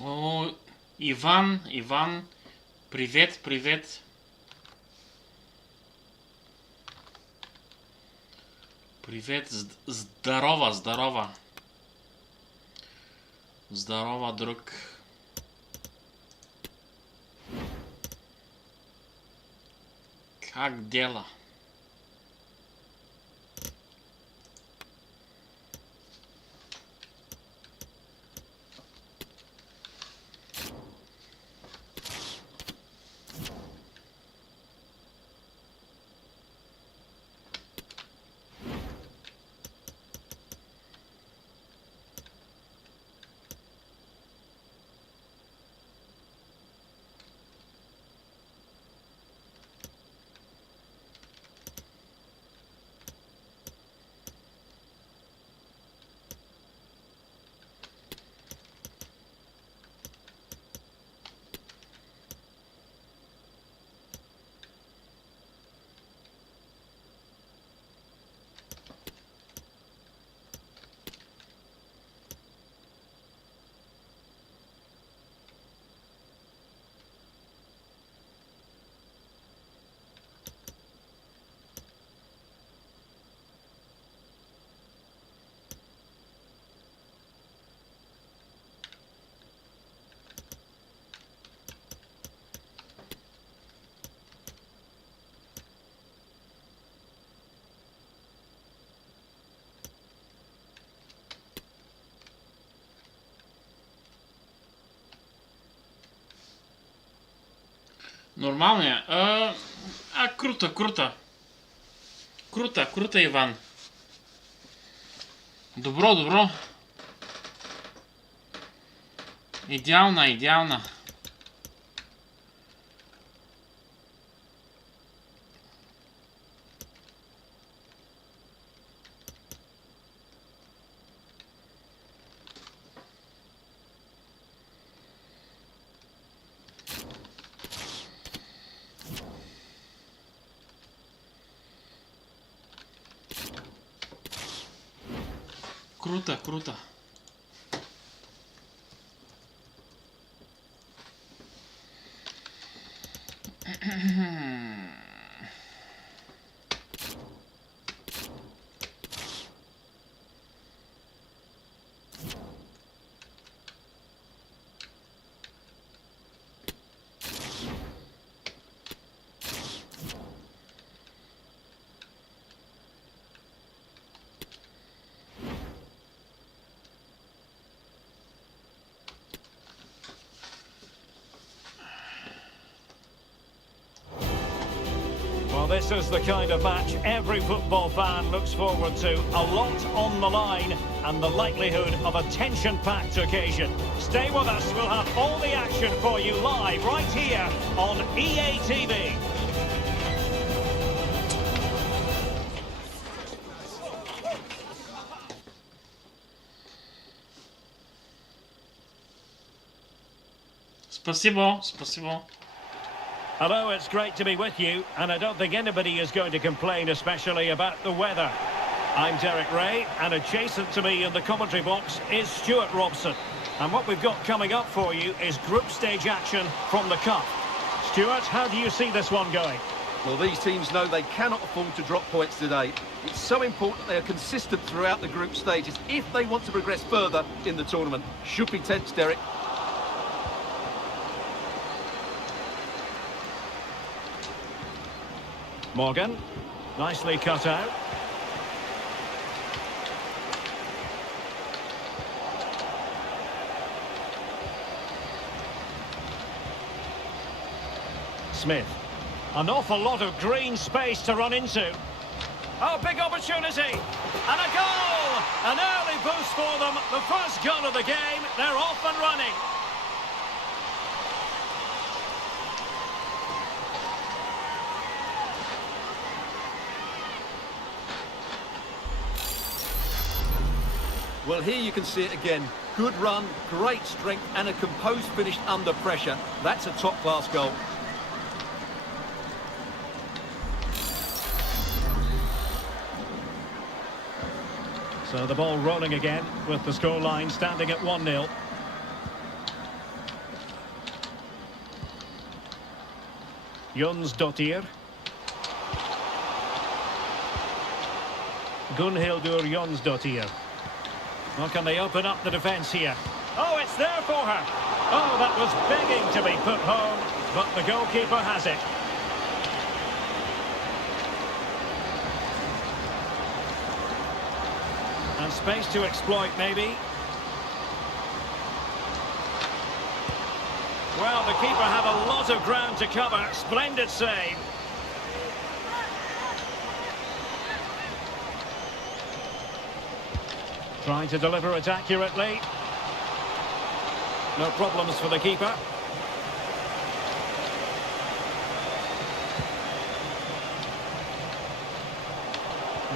О, Иван, привет. Привет, здорово. Здорово, друг. Как дела? Нормалния. Круто. Круто, Иван. Добро. Идеална. Круто. Well, this is the kind of match every football fan looks forward to. A lot on the line and the likelihood of a tension-packed occasion. Stay with us, we'll have all the action for you live right here on EA TV. Спасибо. Hello, it's great to be with you, and I don't think anybody is going to complain, especially about the weather. I'm Derek Ray, and adjacent to me in the commentary box is Stuart Robson. And what we've got coming up for you is group stage action from the Cup. Stuart, how do you see this one going? Well, these teams know they cannot afford to drop points today. It's so important they are consistent throughout the group stages if they want to progress further in the tournament. Should be tense, Derek. Morgan, nicely cut out. Smith. An awful lot of green space to run into. Oh, big opportunity. And a goal! An early boost for them. The first goal of the game. They're off and running. Well, here you can see it again. Good run, great strength, and a composed finish under pressure. That's a top-class goal. So the ball rolling again with the scoreline standing at 1-0. Jonsdottir. Gunhildur Jonsdottir. Well, can they open up the defence here? Oh, it's there for her. Oh, that was begging to be put home, but the goalkeeper has it. And space to exploit, maybe. Well, the keeper had a lot of ground to cover. Splendid save. Trying to deliver it accurately. No problems for the keeper.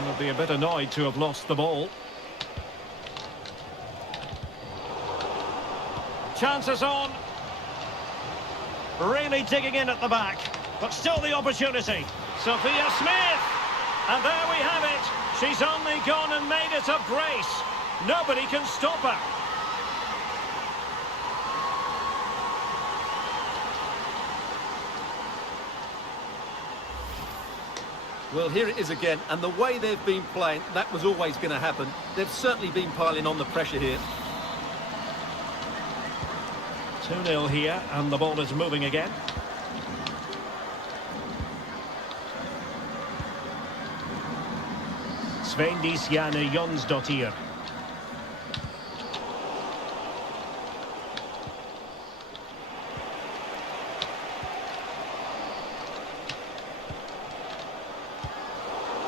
He'll be a bit annoyed to have lost the ball. Chances on. Really digging in at the back. But still the opportunity. Sophia Smith. And there we have it. She's only gone and made it a brace. Nobody can stop her. Well, here it is again, and the way they've been playing, that was always going to happen. They've certainly been piling on the pressure here. 2-0 here, and the ball is moving again. Svendis-Janne Jonsdottir.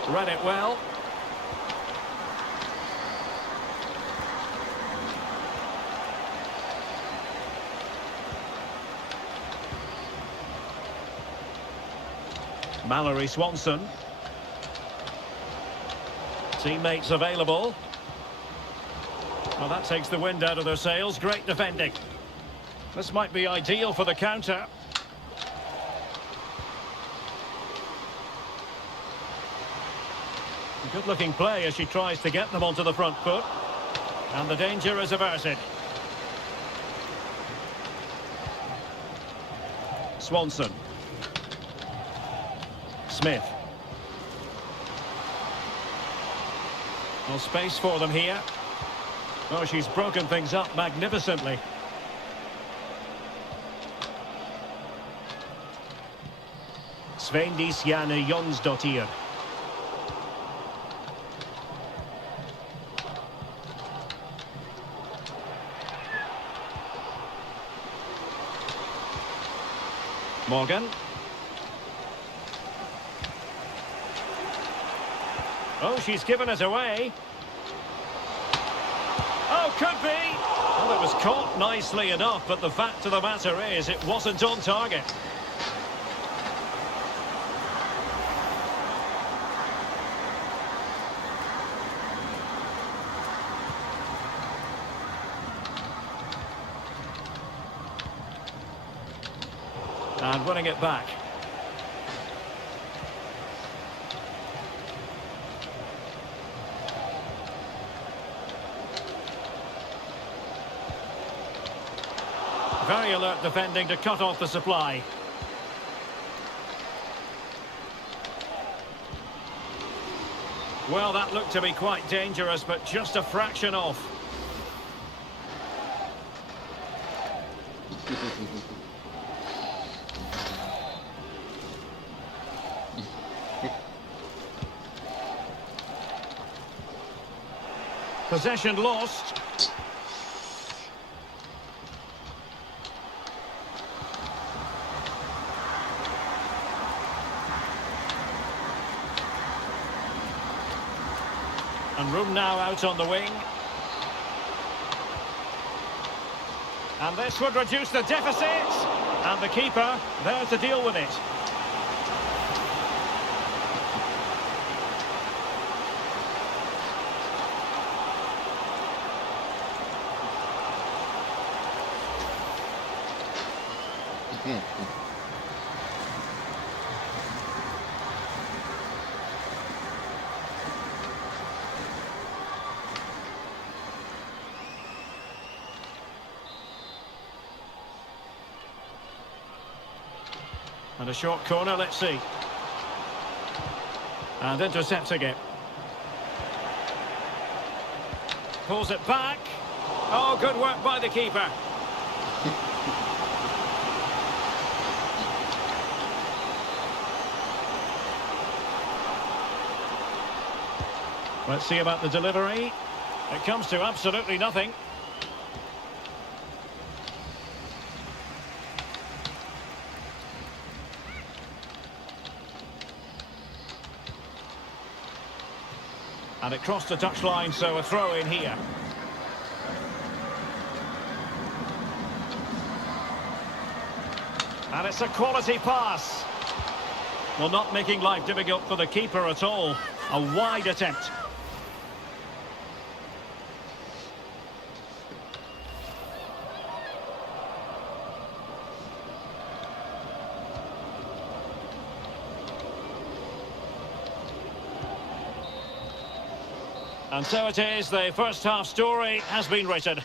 Read it well. Mallory Swanson. Teammates available. Well, that takes the wind out of their sails. Great defending. This might be ideal for the counter. Good-looking play as she tries to get them onto the front foot. And the danger is averted. Swanson. Smith. No space for them here. Oh, she's broken things up magnificently. Svendis-Janne Jonsdottir. Morgan. Oh, she's given it away. Oh, could be. Well, it was caught nicely enough, but the fact of the matter is it wasn't on target. And winning it back. Very alert defending to cut off the supply. Well, that looked to be quite dangerous, but just a fraction off. Possession lost. And room now out on the wing. And this would reduce the deficit. And the keeper there to deal with it. And a short corner, let's see. And intercepting it. Pulls it back. Oh, good work by the keeper. Let's see about the delivery. It comes to absolutely nothing. And it crossed the touchline, so a throw in here. And it's a quality pass. Well, not making life difficult for the keeper at all. A wide attempt. And so it is, the first half story has been written.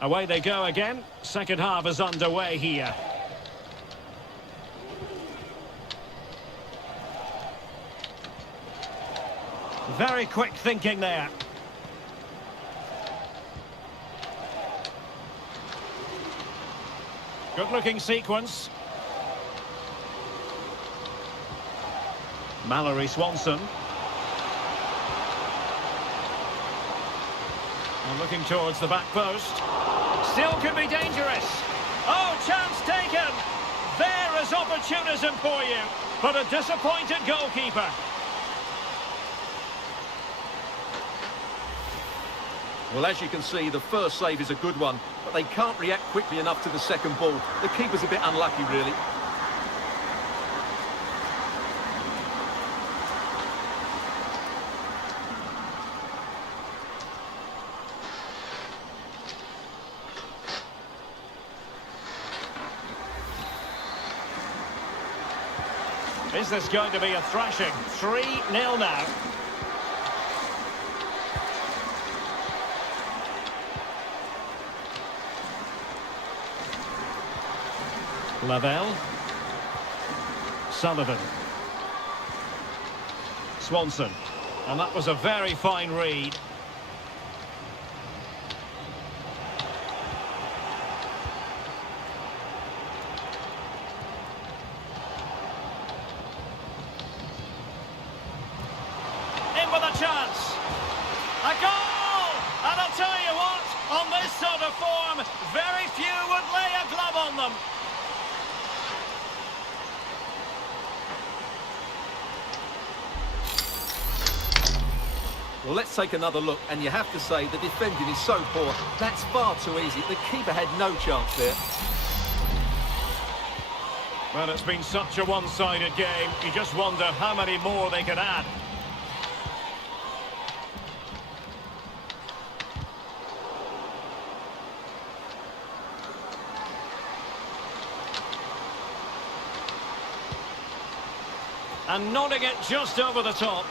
Away they go again. Second half is underway here. Very quick thinking there. Good-looking sequence. Mallory Swanson. And looking towards the back post. Still could be dangerous. Oh, chance taken. There is opportunism for you. But a disappointed goalkeeper. Well, as you can see, the first save is a good one, but they can't react quickly enough to the second ball. The keeper's a bit unlucky, really. Is this going to be a thrashing? 3-0 now. Lavelle. Sullivan. Swanson. And that was a very fine read. In with a chance. A goal! And I'll tell you what, on this sort of form, very few would lay a glove on them. Well, let's take another look, and you have to say the defending is so poor. That's far too easy. The keeper had no chance there. Well, it's been such a one-sided game. You just wonder how many more they can add. And nodding it just over the top.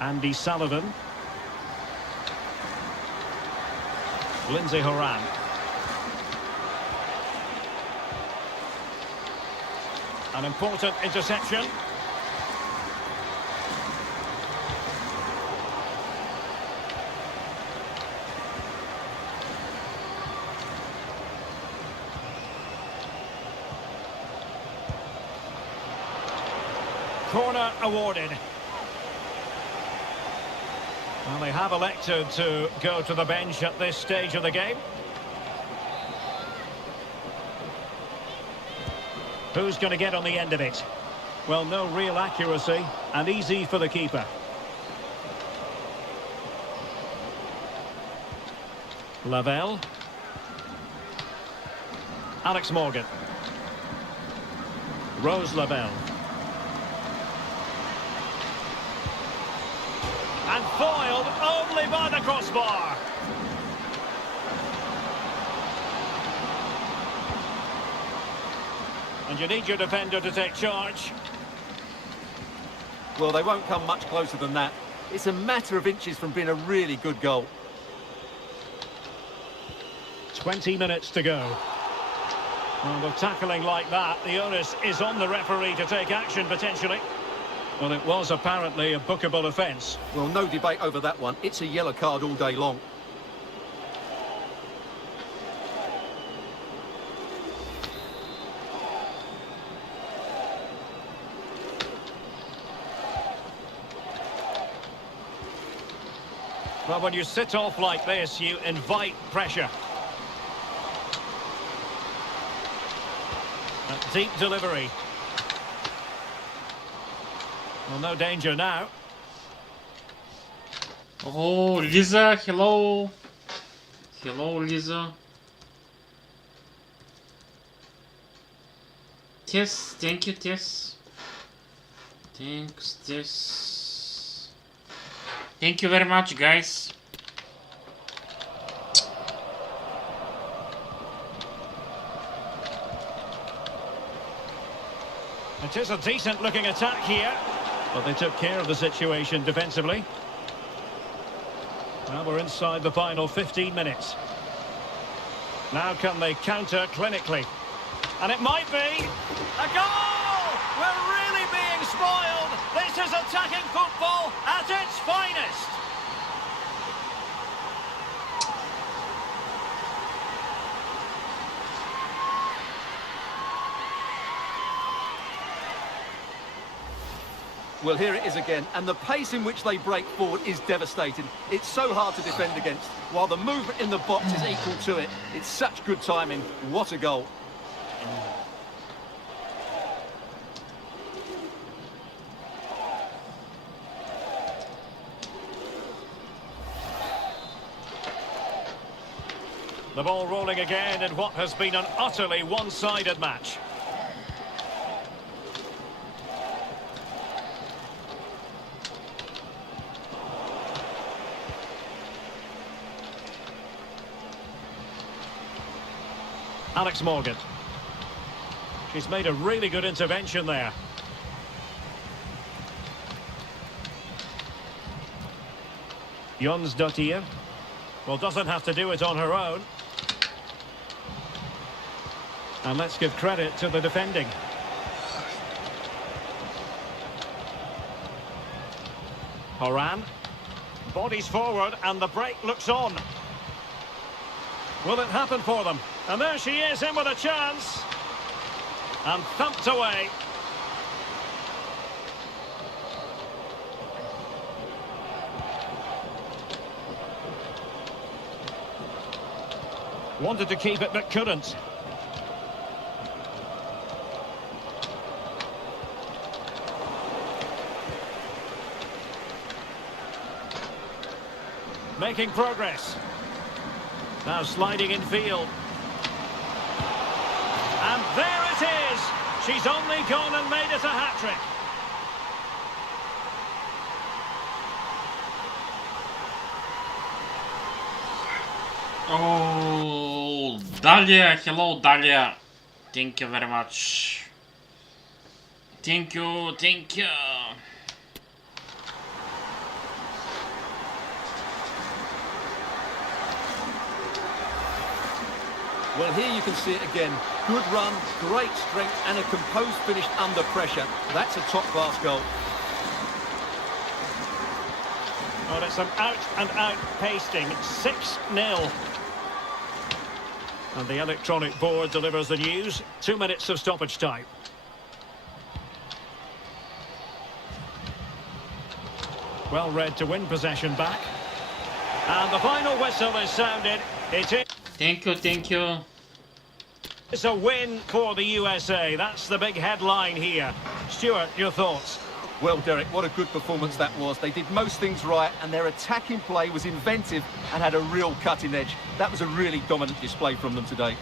Andy Sullivan. Lindsay Horan. An important interception. Corner awarded. Well, they have elected to go to the bench at this stage of the game. Who's going to get on the end of it? Well, no real accuracy and easy for the keeper. Alex Morgan. Rose Lavelle. And foiled only by the crossbar. And you need your defender to take charge. Well, they won't come much closer than that. It's a matter of inches from being a really good goal. 20 minutes to go. Well, with tackling like that, the onus is on the referee to take action, potentially. Well, it was apparently a bookable offence. Well, no debate over that one. It's a yellow card all day long. Well, when you sit off like this, you invite pressure. A deep delivery. Well, no danger now. Oh, Lisa, hello. Hello, Lisa. Tess, thank you, Tess. Thanks, Tess. Thank you very much, guys. It is a decent looking attack here, but they took care of the situation defensively. Well, we're inside the final 15 minutes. Now can they counter clinically? And it might be a goal! We're really being spoiled! This is attacking football at its finest! Well, here it is again, and the pace in which they break forward is devastating. It's so hard to defend against, while the movement in the box is equal to it. It's such good timing. What a goal. The ball rolling again in what has been an utterly one-sided match. Alex Morgan. She's made a really good intervention there. Jonsdottir. Well, doesn't have to do it on her own. And let's give credit to the defending. Horan. Bodies forward and the break looks on. Will it happen for them? And there she is in with a chance. And thumped away. Wanted to keep it but couldn't. Making progress. Now sliding in field. And there it is! She's only gone and made it a hat-trick. Oh, Dalia, hello Dalia. Thank you very much. Thank you, thank you. Well, here you can see it again. Good run, great strength, and a composed finish under pressure. That's a top-class goal. Well, it's an out-and-out pasting. 6-0. And the electronic board delivers the news. 2 minutes of stoppage time. Well read to win possession back. And the final whistle is sounded. It is... Thank you, thank you. It's a win for the USA. That's the big headline here. Stuart, your thoughts? Well, Derek, what a good performance that was. They did most things right, and their attacking play was inventive and had a real cutting edge. That was a really dominant display from them today.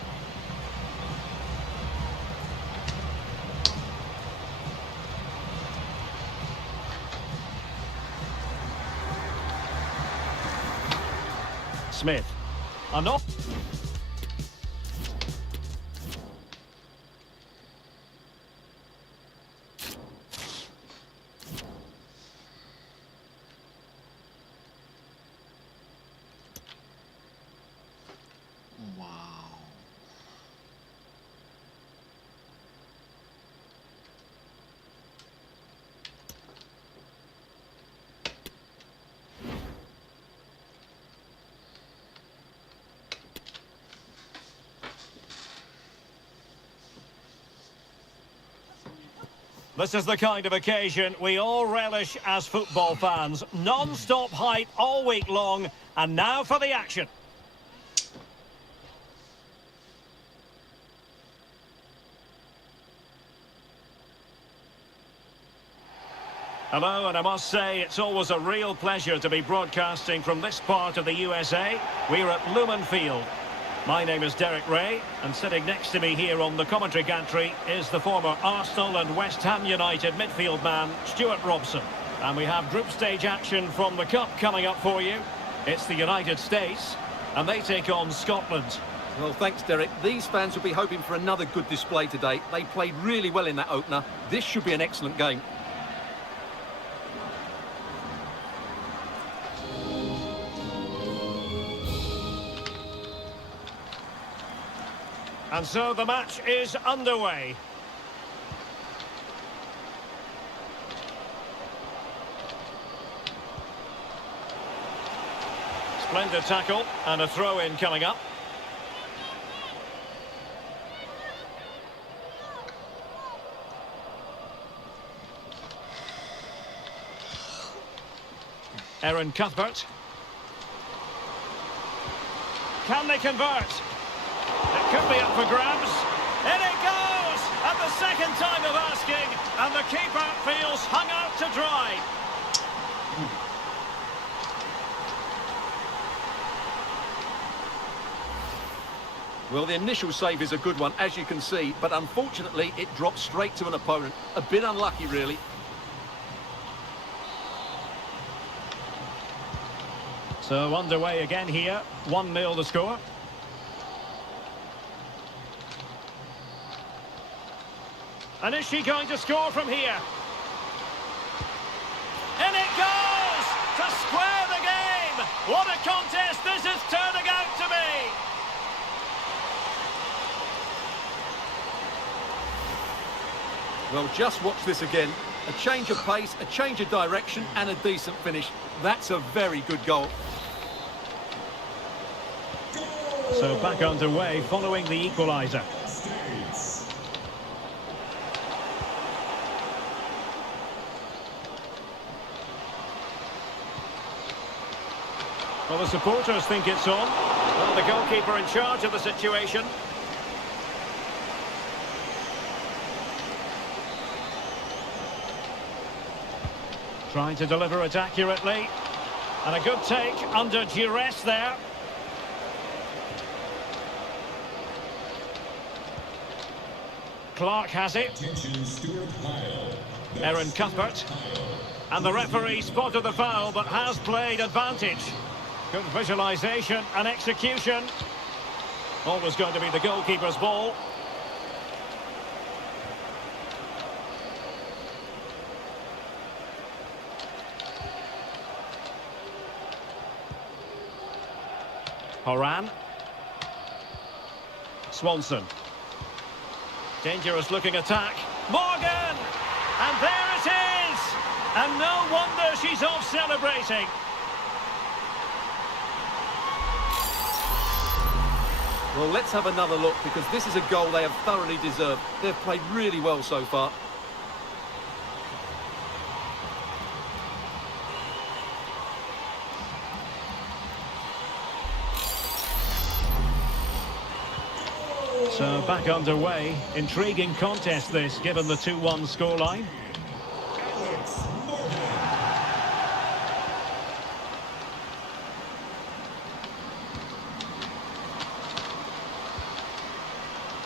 Smith. A knock. Wow. This is the kind of occasion we all relish as football fans. Non-stop hype all week long, and now for the action. Hello, and I must say it's always a real pleasure to be broadcasting from this part of the USA. We're at Lumen Field. My name is Derek Ray, and sitting next to me here on the commentary gantry is the former Arsenal and West Ham United midfield man, Stuart Robson. And we have group stage action from the Cup coming up for you. It's the United States, and they take on Scotland. Well, thanks, Derek. These fans will be hoping for another good display today. They played really well in that opener. This should be an excellent game. And so the match is underway. Splendid tackle and a throw-in coming up. Aaron Cuthbert. Can they convert? It could be up for grabs. In it goes! At the second time of asking, and the keeper feels hung out to dry. Well, the initial save is a good one, as you can see, but unfortunately it dropped straight to an opponent. A bit unlucky, really. So underway again here. 1-0 the score. And is she going to score from here? In it goes! To square the game! What a contest this is turning out to be! Well, just watch this again. A change of pace, a change of direction, and a decent finish. That's a very good goal. So back underway following the equaliser. Well, the supporters think it's on. Well, the goalkeeper in charge of the situation. Trying to deliver it accurately. And a good take under duress there. Clark has it. Aaron Cuthbert. And the referee spotted the foul, but has played advantage. Good visualisation and execution. Always going to be the goalkeeper's ball. Horan. Swanson. Dangerous looking attack. Morgan! And there it is! And no wonder she's off celebrating. Well, let's have another look, because this is a goal they have thoroughly deserved. They've played really well so far. So back underway. Intriguing contest this, given the 2-1 scoreline.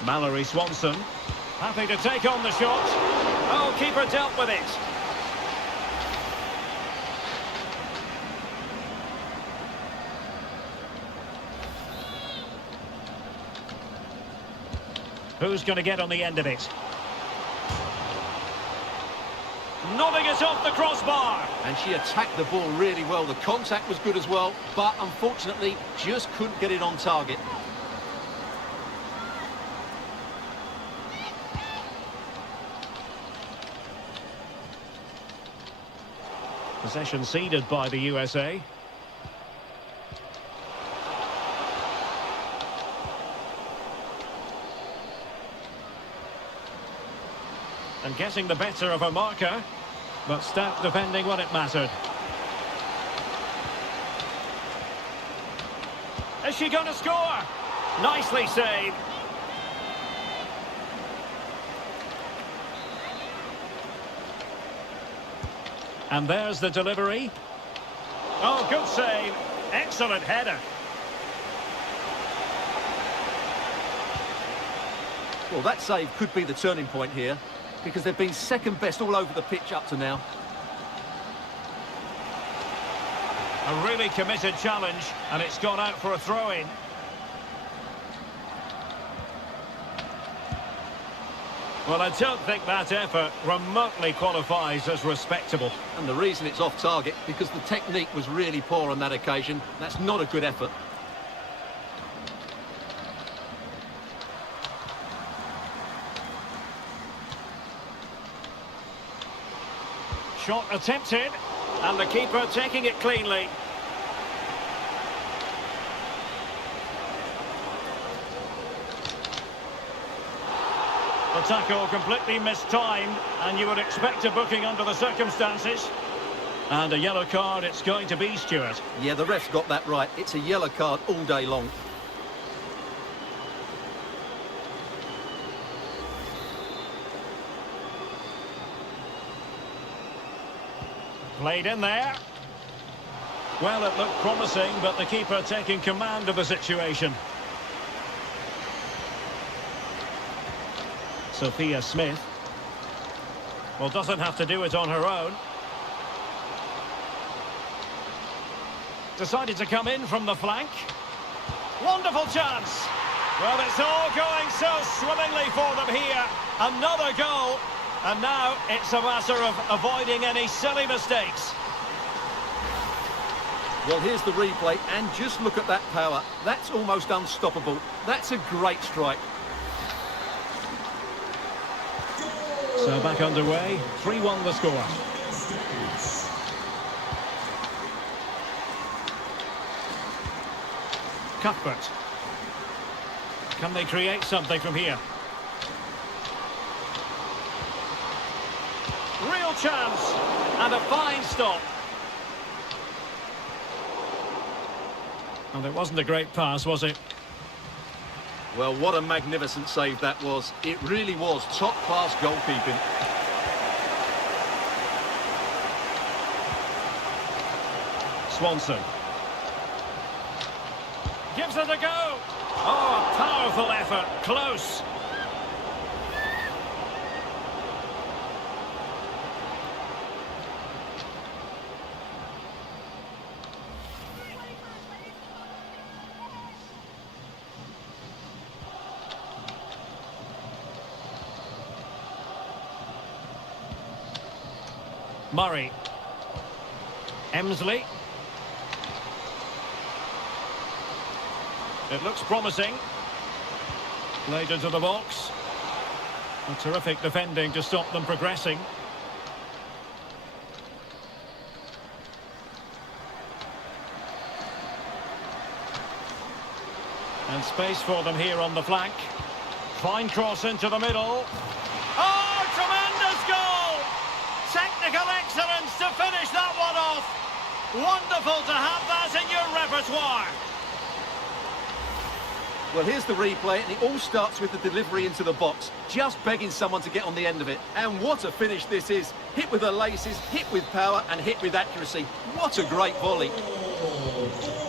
Mallory Swanson, happy to take on the shot. Oh, keeper dealt with it. Who's going to get on the end of it? Nodding it off the crossbar. And she attacked the ball really well. The contact was good as well, but unfortunately just couldn't get it on target. Possession ceded by the USA. And getting the better of a marker, but stout defending when it mattered. Is she going to score? Nicely saved. And there's the delivery. Oh, good save. Excellent header. Well, that save could be the turning point here, because they've been second best all over the pitch up to now. A really committed challenge, and it's gone out for a throw-in. Well, I don't think that effort remotely qualifies as respectable. And the reason it's off target, because the technique was really poor on that occasion. That's not a good effort. Shot attempted, and the keeper taking it cleanly. The tackle completely mistimed, and you would expect a booking under the circumstances. And a yellow card it's going to be, Stuart. Yeah, the ref's got that right. It's a yellow card all day long. Played in there. Well, it looked promising, but the keeper taking command of the situation. Sophia Smith. Well, doesn't have to do it on her own. Decided to come in from the flank. Wonderful chance. Well, it's all going so swimmingly for them here. Another goal. And now it's a matter of avoiding any silly mistakes. Well, here's the replay, and just look at that power. That's almost unstoppable. That's a great strike. So back underway, 3-1 the score. Cuthbert. Can they create something from here? Real chance, and a fine stop. And it wasn't a great pass, was it? Well, what a magnificent save that was. It really was top-class goalkeeping. Swanson. Gives it a go. Oh, a powerful effort. Close. Murray. Emsley. It looks promising. Played into the box. A terrific defending to stop them progressing. And space for them here on the flank. Fine cross into the middle. Oh, tremendous goal! Technical excellence to finish that one off. Wonderful to have that in your repertoire. Well, here's the replay, and it all starts with the delivery into the box. Just begging someone to get on the end of it. And what a finish this is. Hit with the laces, hit with power, and hit with accuracy. What a great volley.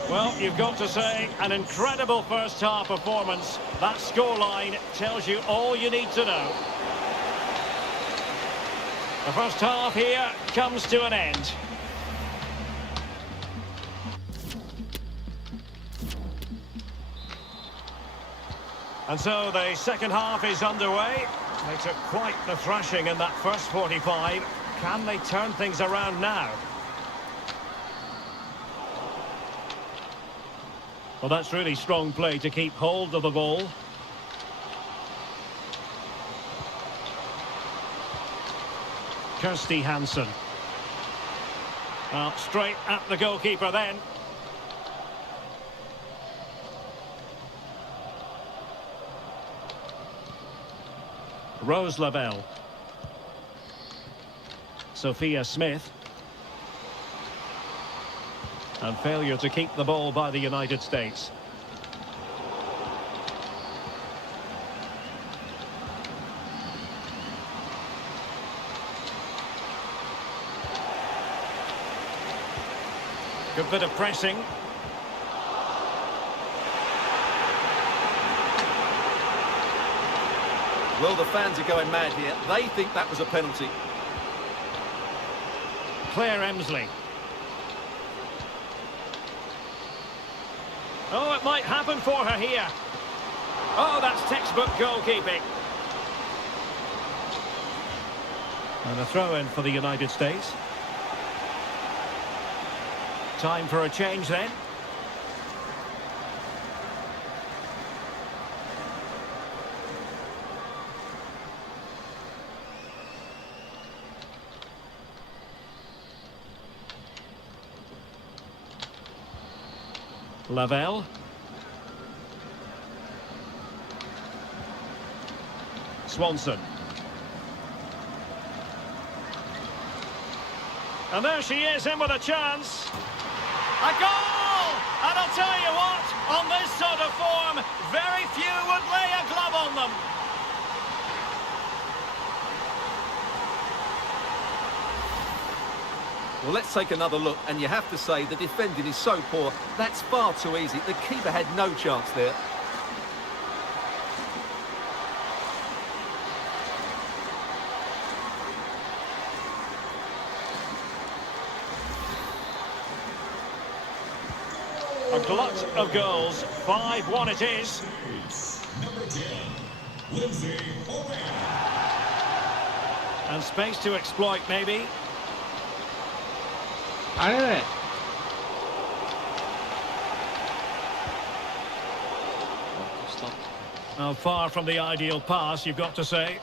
Well, you've got to say, an incredible first-half performance. That scoreline tells you all you need to know. The first half here comes to an end. And so the second half is underway. They took quite the thrashing in that first 45. Can they turn things around now? Well, that's really strong play to keep hold of the ball. Kirsty Hansen. Well, straight at the goalkeeper then. Rose Lavelle. Sophia Smith. And failure to keep the ball by the United States. Good bit of pressing. Well, the fans are going mad here. They think that was a penalty. Claire Emsley. Oh, it might happen for her here. Oh, that's textbook goalkeeping. And a throw-in for the United States. Time for a change then. Lavelle. Swanson. And there she is, in with a chance. A goal! And I'll tell you what, on this sort of form, very few would lay a glove on them. Well, let's take another look, and you have to say the defending is so poor. That's far too easy. The keeper had no chance there. A glut of goals, 5-1 it is. Number 10, Lindsay Horan. And space to exploit, maybe. Ale! Oh, far from the ideal pass, you've got to say.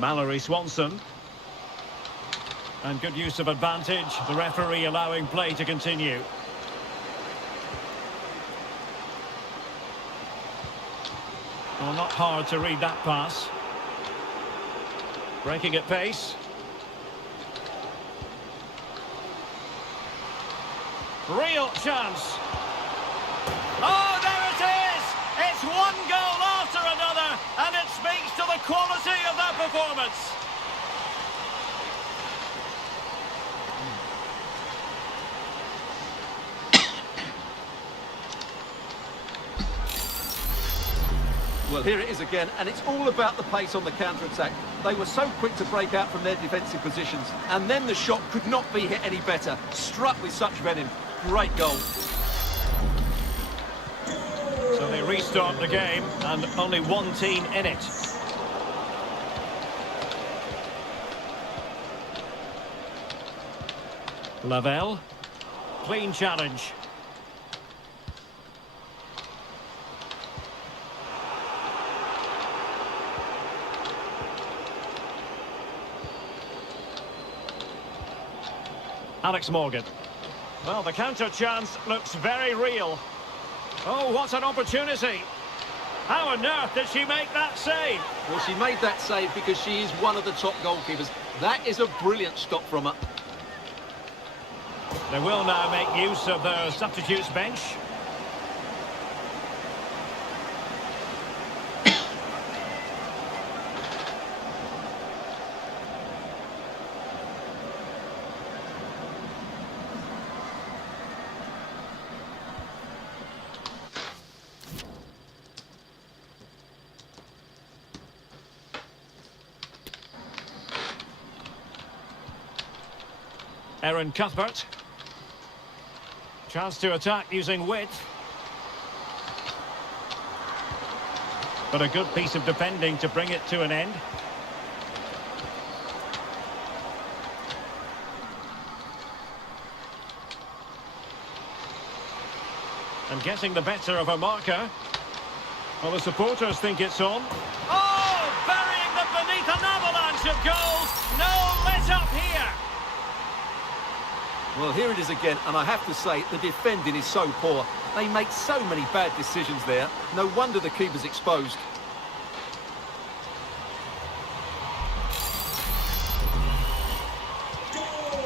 Mallory Swanson. And good use of advantage, the referee allowing play to continue. Well, not hard to read that pass. Breaking at pace. Real chance. Oh, there it is! It's one goal after another, and it speaks to the quality of that performance. Well, here it is again, and it's all about the pace on the counter-attack. They were so quick to break out from their defensive positions, and then the shot could not be hit any better. Struck with such venom. Great goal. So they restart the game, and only one team in it. Lavelle. Clean challenge. Alex Morgan. Well, the counter chance looks very real. Oh, what an opportunity. How on earth did she make that save? Well, she made that save because she is one of the top goalkeepers. That is a brilliant stop from her. They will now make use of their substitutes bench. Aaron Cuthbert. Chance to attack using width. But a good piece of defending to bring it to an end. And getting the better of a marker. Well, the supporters think it's on. Oh, burying them beneath an avalanche of goals. No let up here. Well, here it is again, and I have to say, the defending is so poor. They make so many bad decisions there. No wonder the keeper's exposed.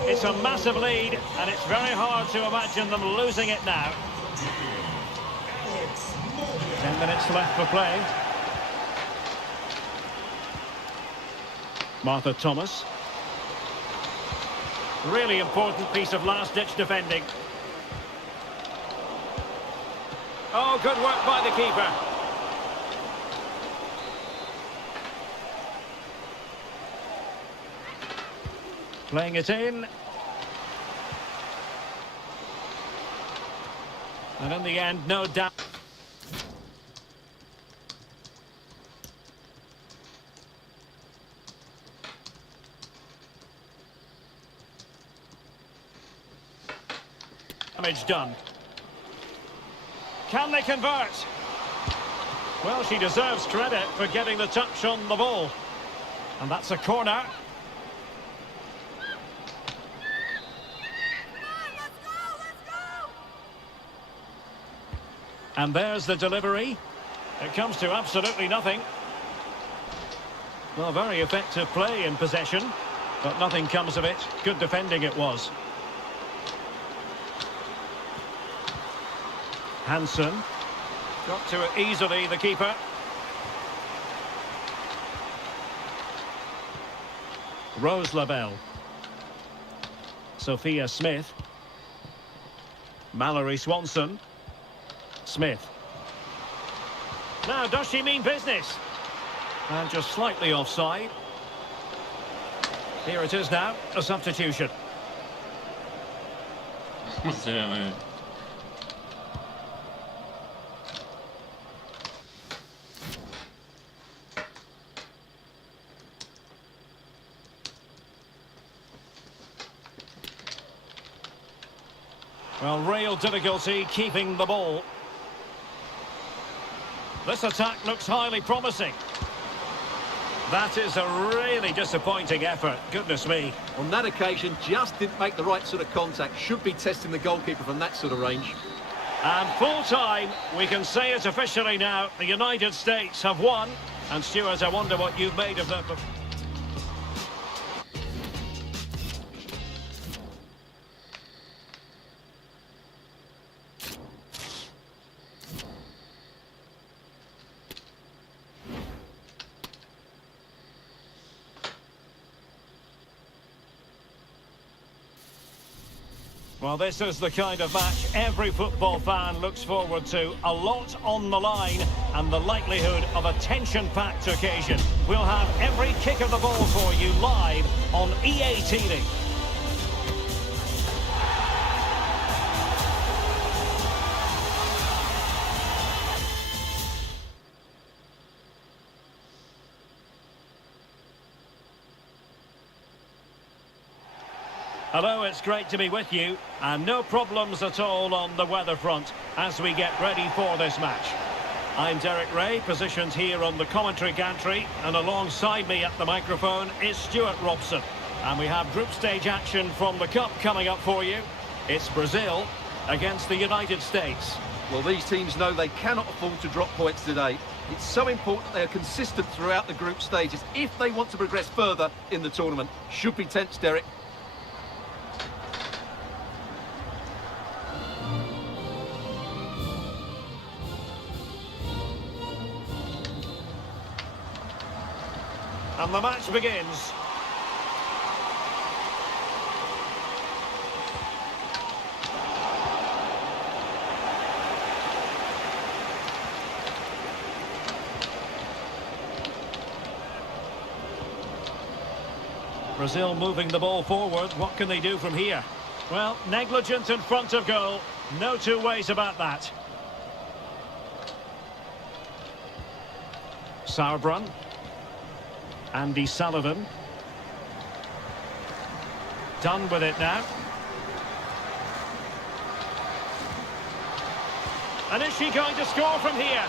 It's a massive lead, and it's very hard to imagine them losing it now. 10 minutes left for play. Martha Thomas. Really important piece of last-ditch defending. Oh, good work by the keeper. Playing it in. And in the end, no doubt. Damage done. Can they convert? Well, she deserves credit for getting the touch on the ball. And that's a corner. And there's the delivery. It comes to absolutely nothing. Well, very effective play in possession, but nothing comes of it. Good defending it was. Hansen. Got to it easily, the keeper. Rose Labelle. Sophia Smith. Mallory Swanson. Smith. Now, does she mean business? And just slightly offside. Here it is now, a substitution. Well, real difficulty keeping the ball. This attack looks highly promising. That is a really disappointing effort, goodness me. On that occasion, just didn't make the right sort of contact. Should be testing the goalkeeper from that sort of range. And full time, we can say it officially now, the United States have won. And Stuart, I wonder what you've made of that. Well, this is the kind of match every football fan looks forward to. A lot on the line and the likelihood of a tension-packed occasion. We'll have every kick of the ball for you live on EA TV. Hello, it's great to be with you, and no problems at all on the weather front as we get ready for this match. I'm Derek Ray, positioned here on the commentary gantry, and alongside me at the microphone is Stuart Robson. And we have group stage action from the Cup coming up for you. It's Brazil against the United States. Well, these teams know they cannot afford to drop points today. It's so important they are consistent throughout the group stages if they want to progress further in the tournament. Should be tense, Derek. And the match begins. Brazil moving the ball forward. What can they do from here? Well, negligent in front of goal. No two ways about that. Sauerbrunn. Andy Sullivan. Done with it now. And is she going to score from here?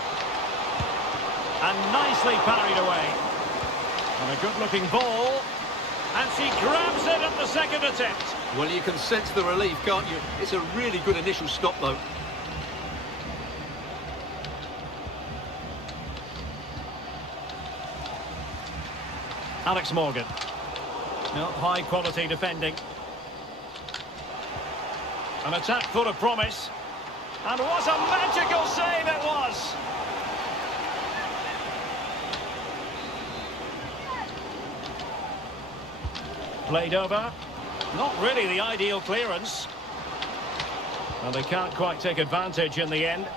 And nicely parried away. And a good-looking ball. And she grabs it at the second attempt. Well, you can sense the relief, can't you? It's a really good initial stop, though. Alex Morgan. No, high-quality defending. An attack full of promise. And what a magical save it was! Played over. Not really the ideal clearance. And they can't quite take advantage in the end.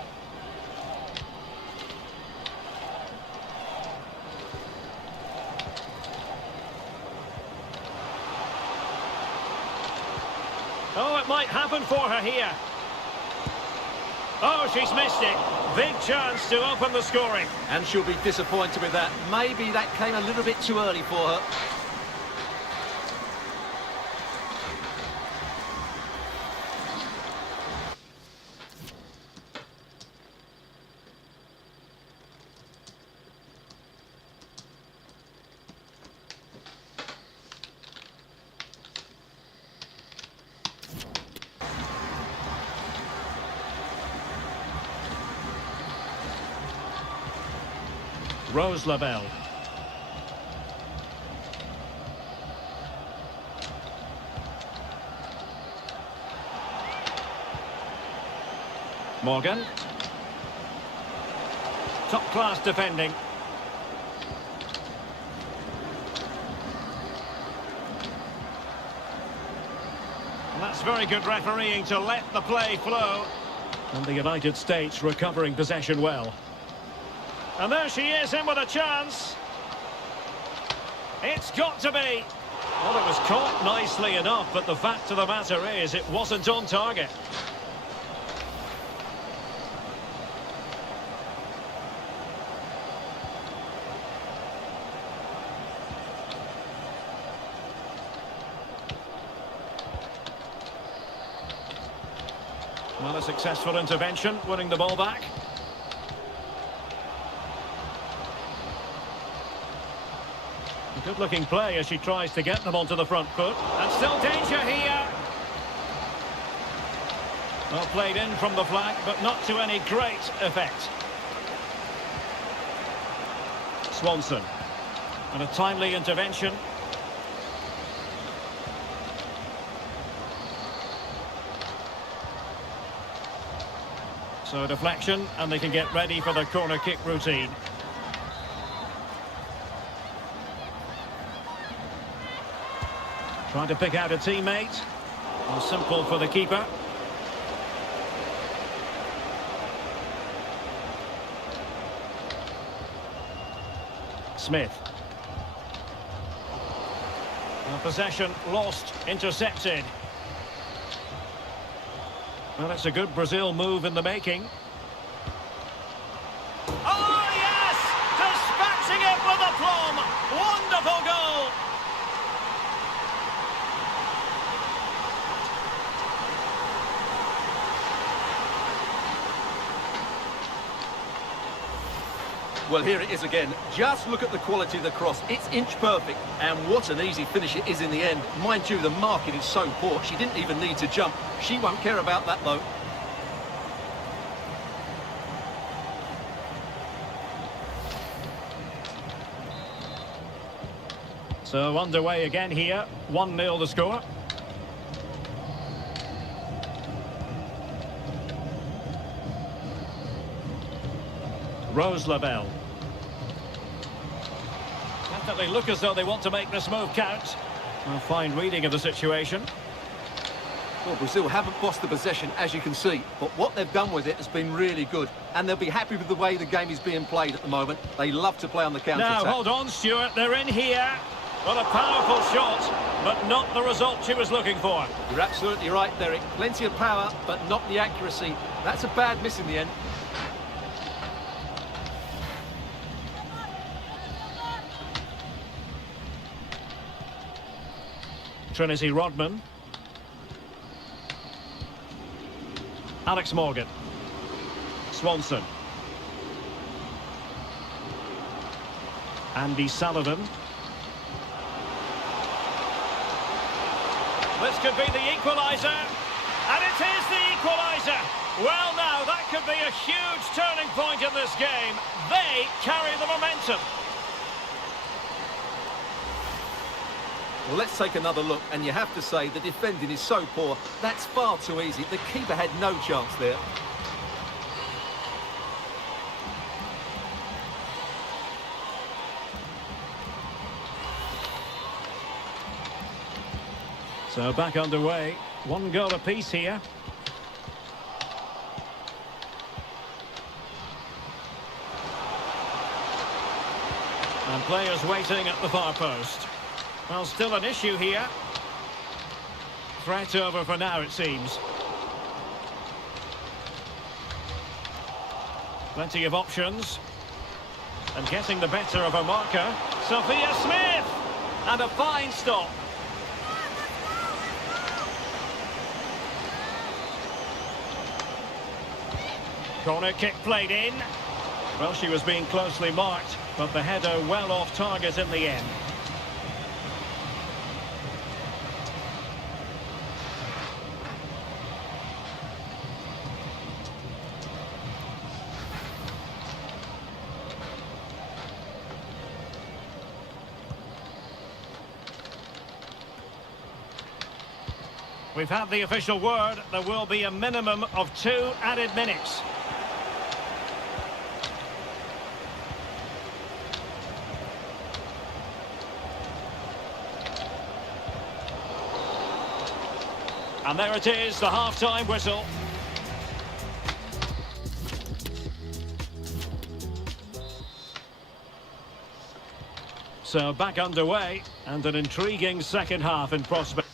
Oh, it might happen for her here. Oh, she's missed it. Big chance to open the scoring. And she'll be disappointed with that. Maybe that came a little bit too early for her. Rose Lavelle. Morgan. Top-class defending. And that's very good refereeing to let the play flow. And the United States recovering possession well. And there she is, in with a chance. It's got to be. Well, it was caught nicely enough, but the fact of the matter is it wasn't on target. Well, a successful intervention, winning the ball back. Good-looking play as she tries to get them onto the front foot. And still danger here. Well played in from the flank, but not to any great effect. Swanson. And a timely intervention. So a deflection, and they can get ready for the corner kick routine. Trying to pick out a teammate. Well, simple for the keeper. Smith. Well, possession lost, intercepted. Well, it's a good Brazil move in the making. Oh, yes! Dispatching it with aplomb! Wonderful goal! Well, here it is again. Just look at the quality of the cross. It's inch perfect. And what an easy finish it is in the end. Mind you, the marking is so poor, she didn't even need to jump. She won't care about that, though. So underway again here. 1-0 the score. Rose Lavelle. Definitely look as though they want to make this move count. A fine reading of the situation. Well, Brazil haven't lost the possession, as you can see, but what they've done with it has been really good, and they'll be happy with the way the game is being played at the moment. They love to play on the counter-attack. Now, hold on, Stuart. They're in here. Well, a powerful shot, but not the result she was looking for. You're absolutely right, Derek. Plenty of power, but not the accuracy. That's a bad miss in the end. Trinity Rodman. Alex Morgan. Swanson. Andy Sullivan. This could be the equaliser. And it is the equaliser. Well, now, that could be a huge turning point in this game. They carry the momentum. Well, let's take another look, and you have to say the defending is so poor. That's far too easy. The keeper had no chance there. So back underway. One goal apiece here. And players waiting at the far post. Well, still an issue here. Threat over for now, it seems. Plenty of options. And getting the better of a marker. Sophia Smith! And a fine stop. Corner kick played in. Well, she was being closely marked, but the header well off target in the end. We've had the official word. There will be a minimum of 2 added minutes. And there it is, the half-time whistle. So back underway, and an intriguing second half in prospect.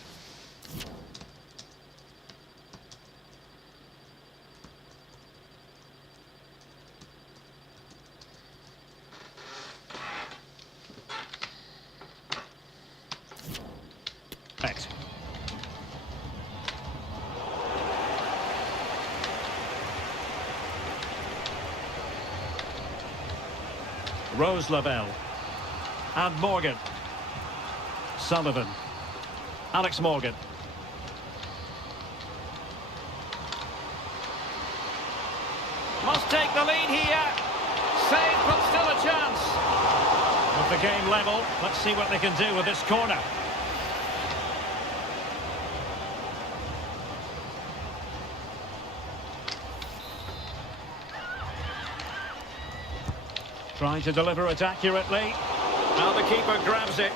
Rose Lavelle. And Morgan. Sullivan. Alex Morgan. Must take the lead here. Save, but still a chance. With the game level, let's see what they can do with this corner. Trying to deliver it accurately. Now the keeper grabs it.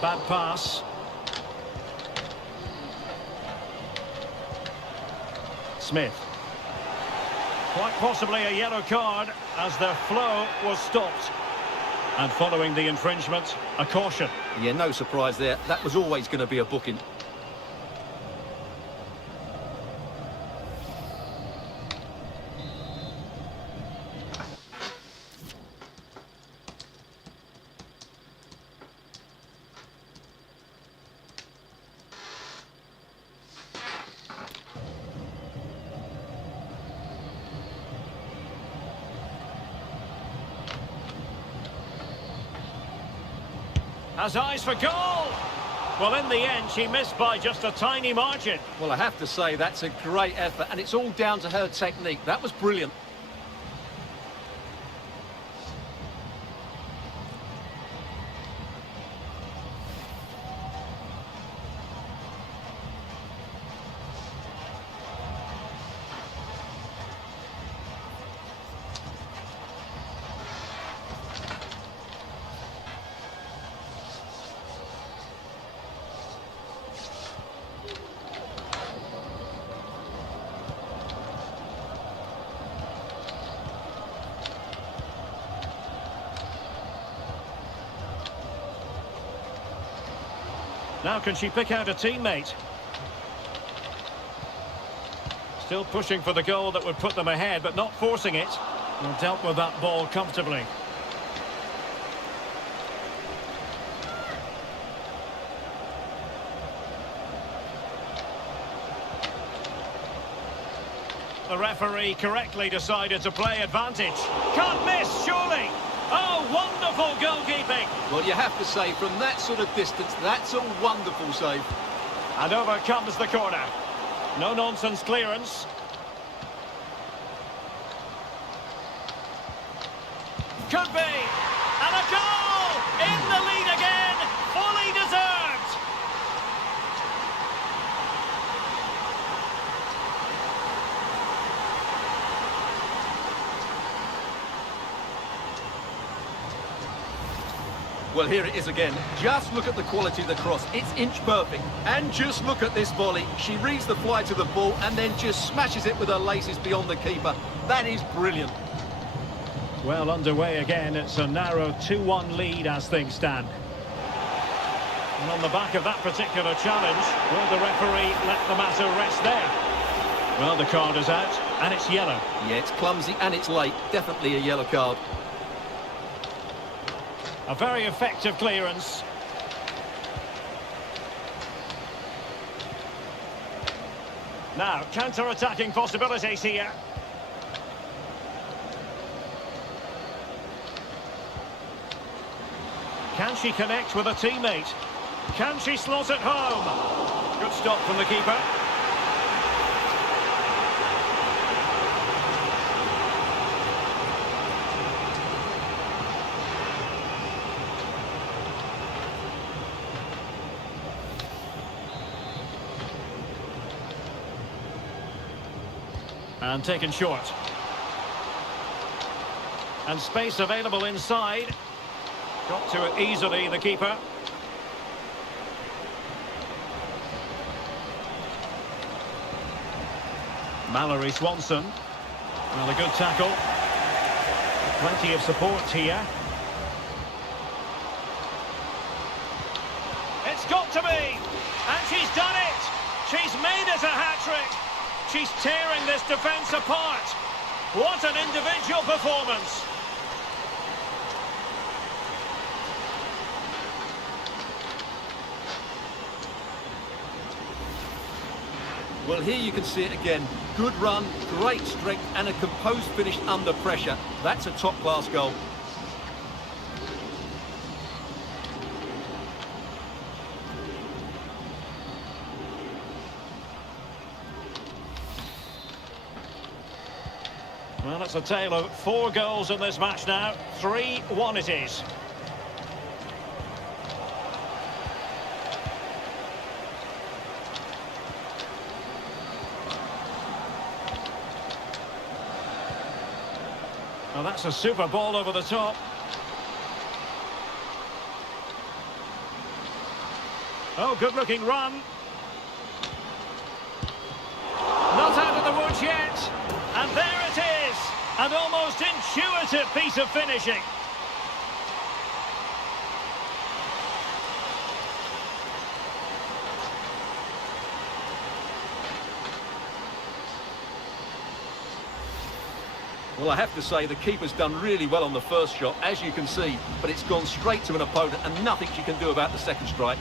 Bad pass. Smith. Quite possibly a yellow card as their flow was stopped. And following the infringement, a caution. Yeah, no surprise there. That was always going to be a booking. Has eyes for goal. Well, in the end, she missed by just a tiny margin. Well, I have to say, that's a great effort, and it's all down to her technique. That was brilliant. Now can she pick out a teammate? Still pushing for the goal that would put them ahead, but not forcing it. Well, dealt with that ball comfortably. The referee correctly decided to play advantage. Can't miss, surely. Oh, wonderful goalkeeping. Well, you have to say, from that sort of distance, that's a wonderful save. And over comes the corner. No-nonsense clearance. Could be. And a goal! In the lead again. Fully deserved. Well, here it is again. Just look at the quality of the cross. It's inch perfect. And just look at this volley. She reads the fly to the ball and then just smashes it with her laces beyond the keeper. That is brilliant. Well, underway again. It's a narrow 2-1 lead as things stand. And on the back of that particular challenge, will the referee let the matter rest there? Well, the card is out, and it's yellow. Yeah, it's clumsy and it's late. Definitely a yellow card. A very effective clearance. Now, counter-attacking possibilities here. Can she connect with a teammate? Can she slot it home? Good stop from the keeper. And taken short. And space available inside. Got to it easily, the keeper. Mallory Swanson. Well, a good tackle. Plenty of support here. It's got to be! And she's done it! She's made it a hat-trick! She's tearing this defence apart. What an individual performance. Well, here you can see it again. Good run, great strength, and a composed finish under pressure. That's a top-class goal. Well, it's a tale of 4 goals in this match now. 3-1 it is. Well, that's a super ball over the top. Oh, good-looking run. Not out of the woods yet. And there it is. An almost intuitive piece of finishing. Well, I have to say, the keeper's done really well on the first shot, as you can see, but it's gone straight to an opponent and nothing she can do about the second strike.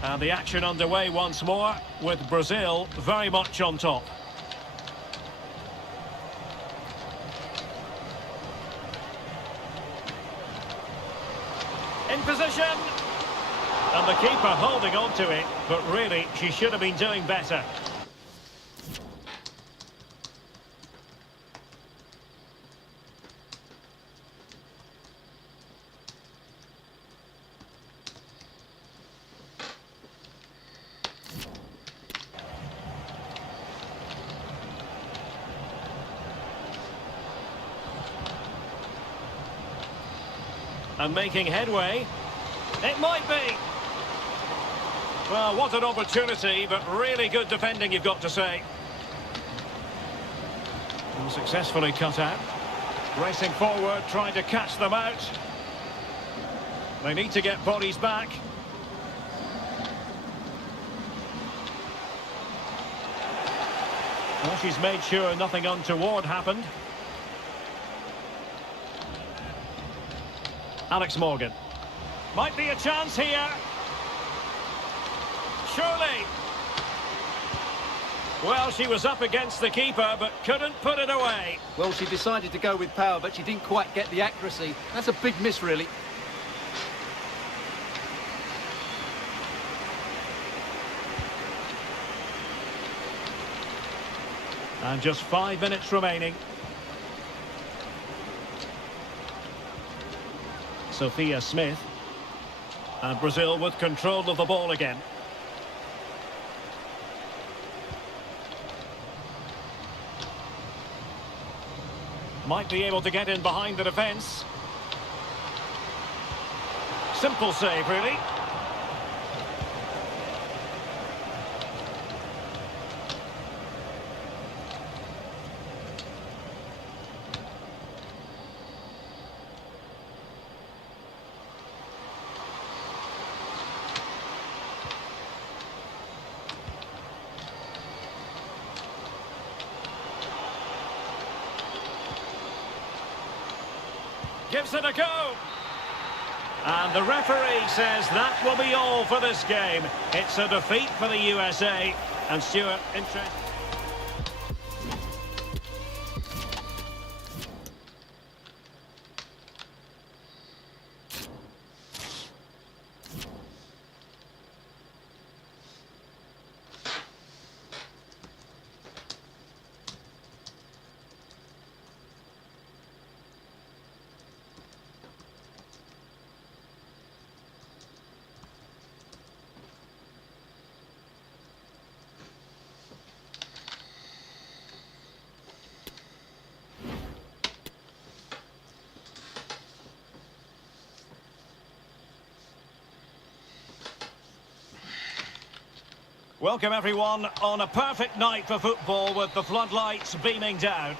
And the action underway once more, with Brazil very much on top. In position. And the keeper holding on to it, but really, she should have been doing better. And making headway. It might be. Well, what an opportunity, but really good defending, you've got to say. Unsuccessfully cut out. Racing forward, trying to catch them out. They need to get bodies back. Well, she's made sure nothing untoward happened. Alex Morgan. Might be a chance here. Surely. Well, she was up against the keeper, but couldn't put it away. Well, she decided to go with power, but she didn't quite get the accuracy. That's a big miss, really. And just 5 minutes remaining. Sophia Smith. And Brazil with control of the ball again. Might be able to get in behind the defence. Simple save, really. Gives it a go. And the referee says that will be all for this game. It's a defeat for the USA. And Stuart, interesting. Welcome everyone on a perfect night for football with the floodlights beaming down.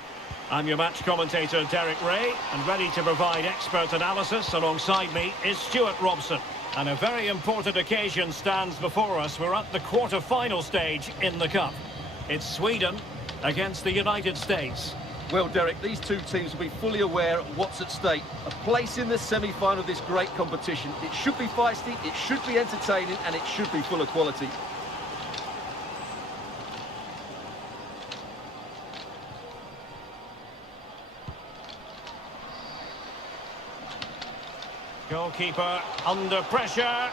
I'm your match commentator Derek Ray, and ready to provide expert analysis alongside me is Stuart Robson. And a very important occasion stands before us. We're at the quarter-final stage in the Cup. It's Sweden against the United States. Well, Derek, these two teams will be fully aware of what's at stake. A place in the semi-final of this great competition. It should be feisty, it should be entertaining, and it should be full of quality. Goalkeeper under pressure.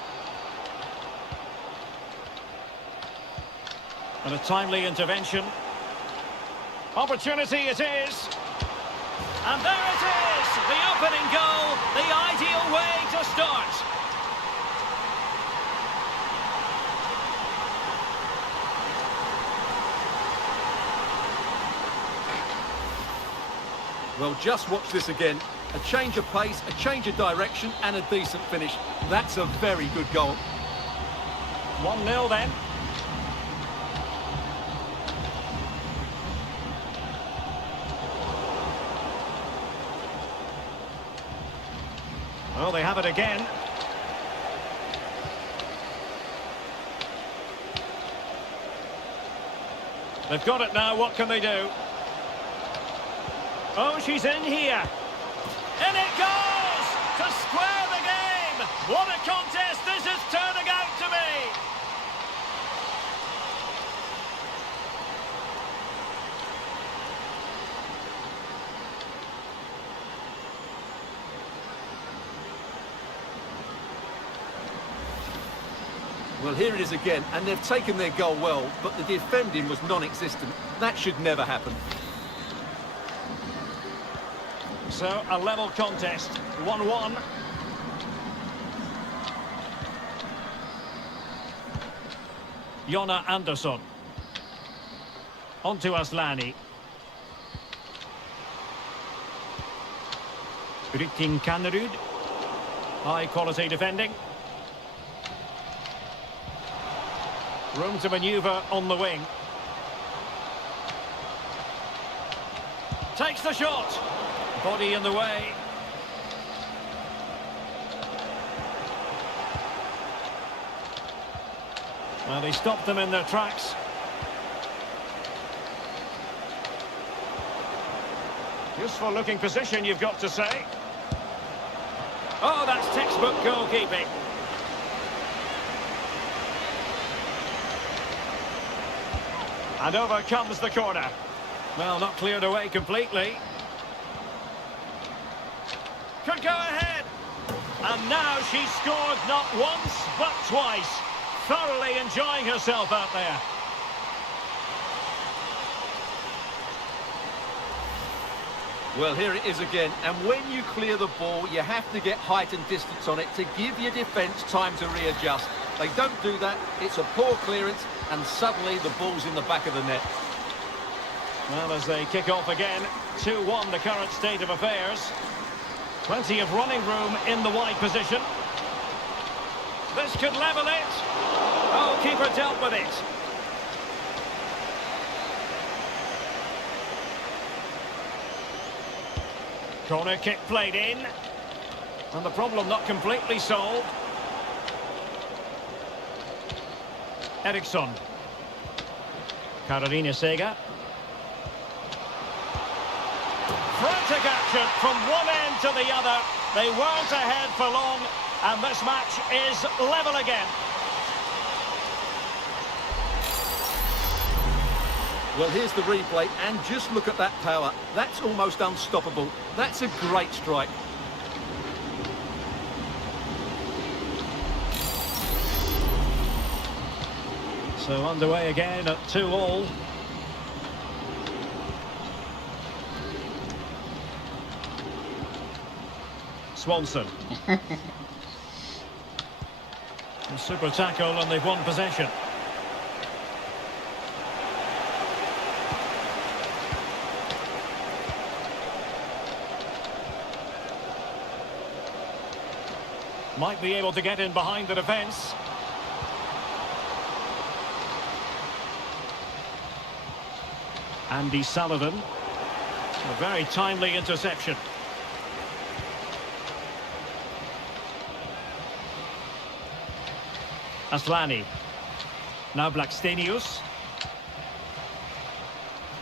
And a timely intervention. Opportunity it is. And there it is! The opening goal, the ideal way to start. Well, just watch this again. A change of pace, a change of direction, and a decent finish. That's a very good goal. 1-0 then. Well, they have it again. They've got it now, what can they do? Oh, she's in here. In it goes! To square the game! What a contest this is turning out to be! Well, here it is again, and they've taken their goal well, but the defending was non-existent. That should never happen. So, a level contest, 1-1. Jonna Andersson. On to Aslani. Rytting Kannerud. High quality defending. Room to manoeuvre on the wing. Takes the shot. Body in the way. Well, he stopped them in their tracks. Useful looking position, you've got to say. Oh, that's textbook goalkeeping. And over comes the corner. Well, not cleared away completely. Could go ahead. And now she's scored not once, but twice. Thoroughly enjoying herself out there. Well, here it is again, and when you clear the ball, you have to get height and distance on it to give your defence time to readjust. They don't do that, it's a poor clearance, and suddenly the ball's in the back of the net. Well, as they kick off again, 2-1 the current state of affairs. Plenty of running room in the wide position. This could level it. Oh, keeper dealt with it. Corner kick played in. And the problem not completely solved. Eriksson. Carolina Sega. Frantic action from one end to the other. They weren't ahead for long, and this match is level again. Well, here's the replay, and just look at that power. That's almost unstoppable. That's a great strike. So underway again at 2-2. Swanson. A super tackle and they've won possession. Might be able to get in behind the defence. Andy Sullivan. A very timely interception. Aslani. Now Blackstenius.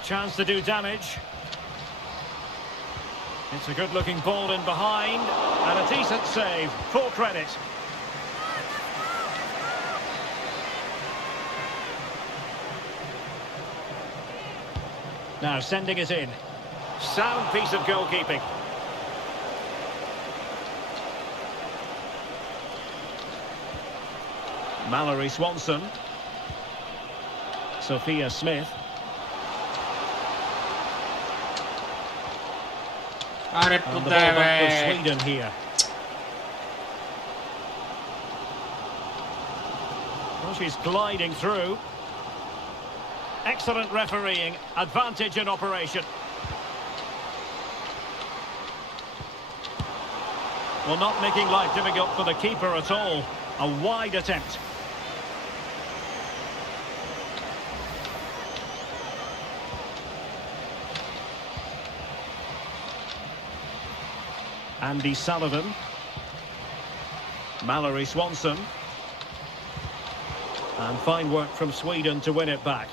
Chance to do damage. It's a good-looking ball in behind, and a decent save. Full credit. Now sending it in. Sound piece of goalkeeping. Mallory Swanson. Sophia Smith. And the ball back with Sweden here. Well, she's gliding through. Excellent refereeing. Advantage in operation. Well, not making life difficult for the keeper at all. A wide attempt. Andy Sullivan. Mallory Swanson. And fine work from Sweden to win it back.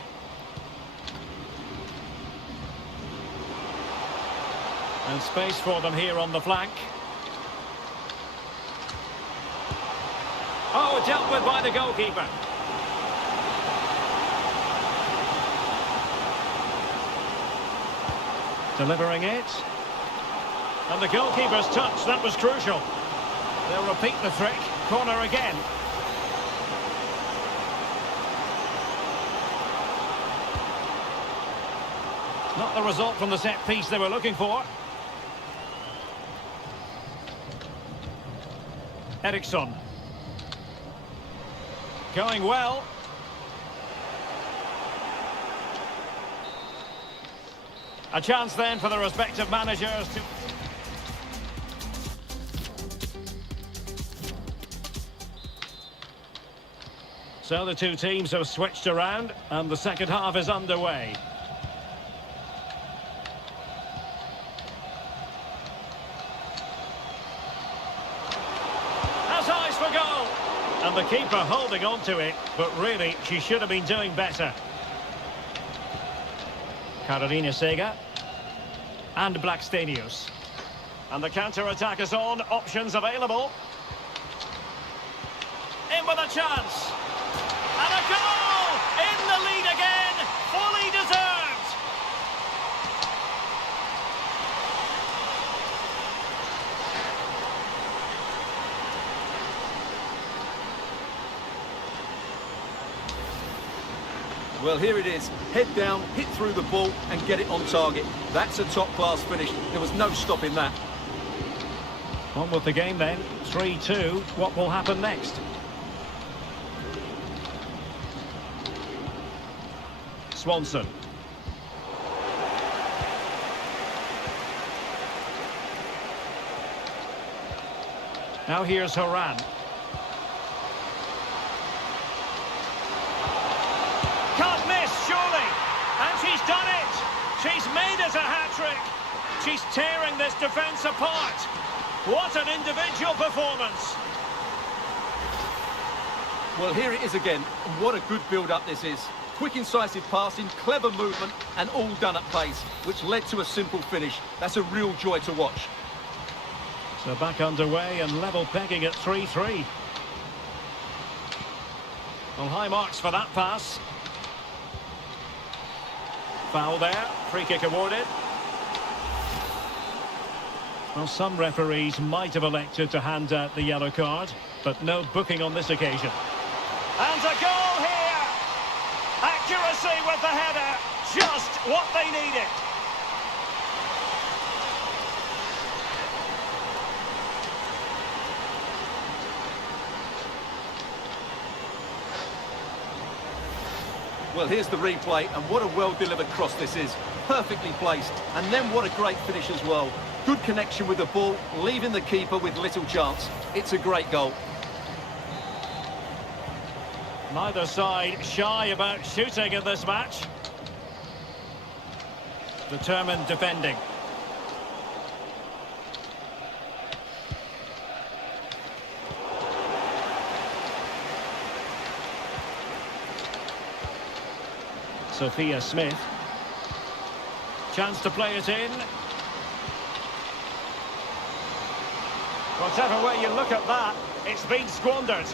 And space for them here on the flank. Oh, dealt with by the goalkeeper. Delivering it. And the goalkeeper's touch, that was crucial. They'll repeat the trick. Corner again. Not the result from the set piece they were looking for. Eriksson. Going well. A chance then for the respective managers to... So the two teams have switched around and the second half is underway. And the keeper holding on to it, but really, she should have been doing better. Carolina Sega. And Blackstenius. And the counter-attack is on, options available. In with a chance. And a goal! In the lead again, fully deserved. Well, here it is. Head down, hit through the ball and get it on target. That's a top-class finish. There was no stopping that. On with the game then. 3-2. What will happen next? Swanson. Now here's Horan. Can't miss, surely. And she's done it. She's made it a hat-trick. She's tearing this defence apart. What an individual performance. Well, here it is again. What a good build-up this is. Quick, incisive passing, clever movement, and all done at pace, which led to a simple finish. That's a real joy to watch. So back underway and level pegging at 3-3. Well, high marks for that pass. Foul there, free kick awarded. Well, some referees might have elected to hand out the yellow card, but no booking on this occasion. And a goal here! Accuracy with the header, just what they needed. Well, here's the replay, and what a well-delivered cross this is. Perfectly placed, and then what a great finish as well. Good connection with the ball, leaving the keeper with little chance. It's a great goal. Neither side shy about shooting in this match. Determined defending. Sophia Smith. Chance to play it in. Whatever way you look at that, it's been squandered.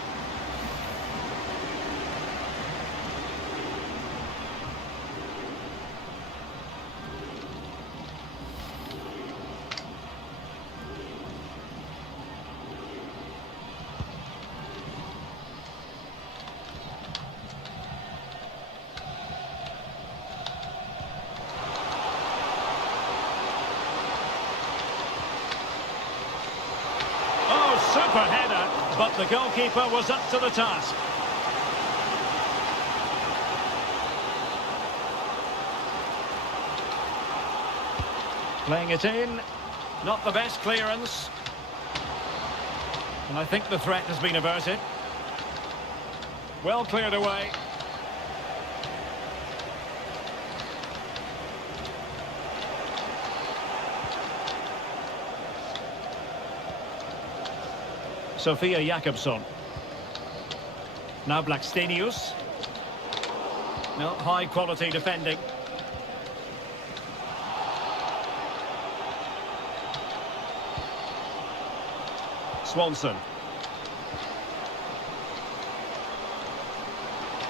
Super header, but the goalkeeper was up to the task. Playing it in, not the best clearance. And I think the threat has been averted. Well cleared away. Sophia Jakobsson. Now Blackstenius. No, high quality defending. Swanson.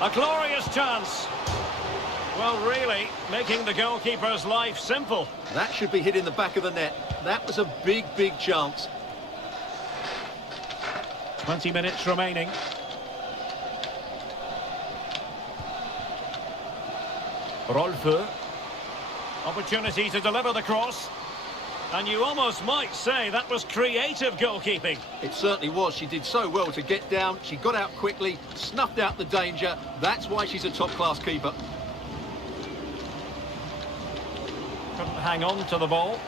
A glorious chance. Well, really, making the goalkeeper's life simple. That should be hit in the back of the net. That was a big, big chance. 20 minutes remaining. Rolfö. Opportunity to deliver the cross. And you almost might say that was creative goalkeeping. It certainly was. She did so well to get down. She got out quickly, snuffed out the danger. That's why she's a top-class keeper. Couldn't hang on to the ball.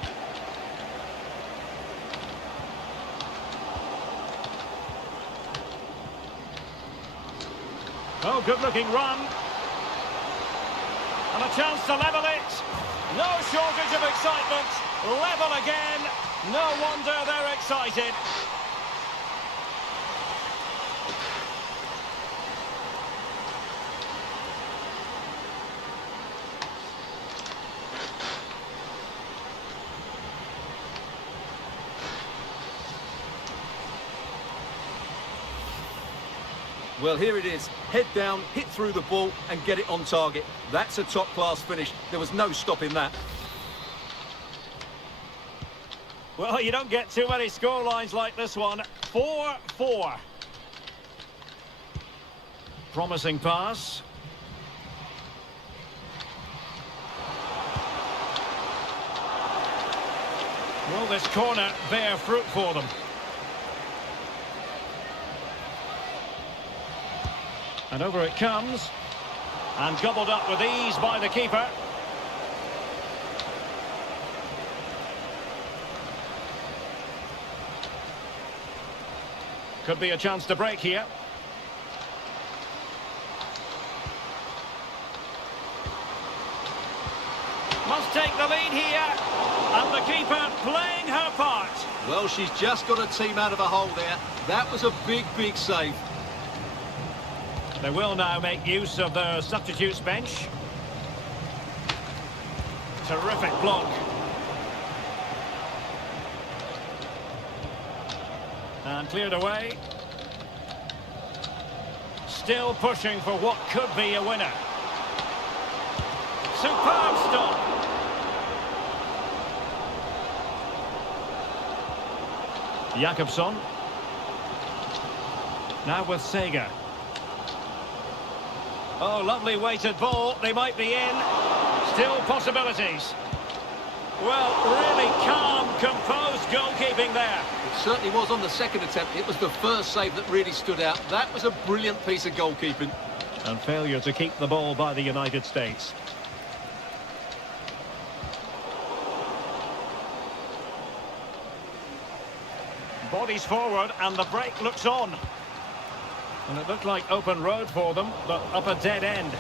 Oh, good-looking run. And a chance to level it. No shortage of excitement. Level again. No wonder they're excited. Well, here it is. Head down, hit through the ball and get it on target. That's a top-class finish. There was no stopping that. Well, you don't get too many scorelines like this one. 4-4. Promising pass. Will this corner bear fruit for them? And over it comes. And gobbled up with ease by the keeper. Could be a chance to break here. Must take the lead here. And the keeper playing her part. Well, she's just got a team out of a hole there. That was a big, big save. They will now make use of their substitutes bench. Terrific block. And cleared away. Still pushing for what could be a winner. Superb stop. Jakobsson. Now with Sega. Oh, lovely weighted ball. They might be in. Still possibilities. Well, really calm, composed goalkeeping there. It certainly was on the second attempt. It was the first save that really stood out. That was a brilliant piece of goalkeeping. And failure to keep the ball by the United States. Bodies forward and the break looks on. And it looked like open road for them, but up a dead end.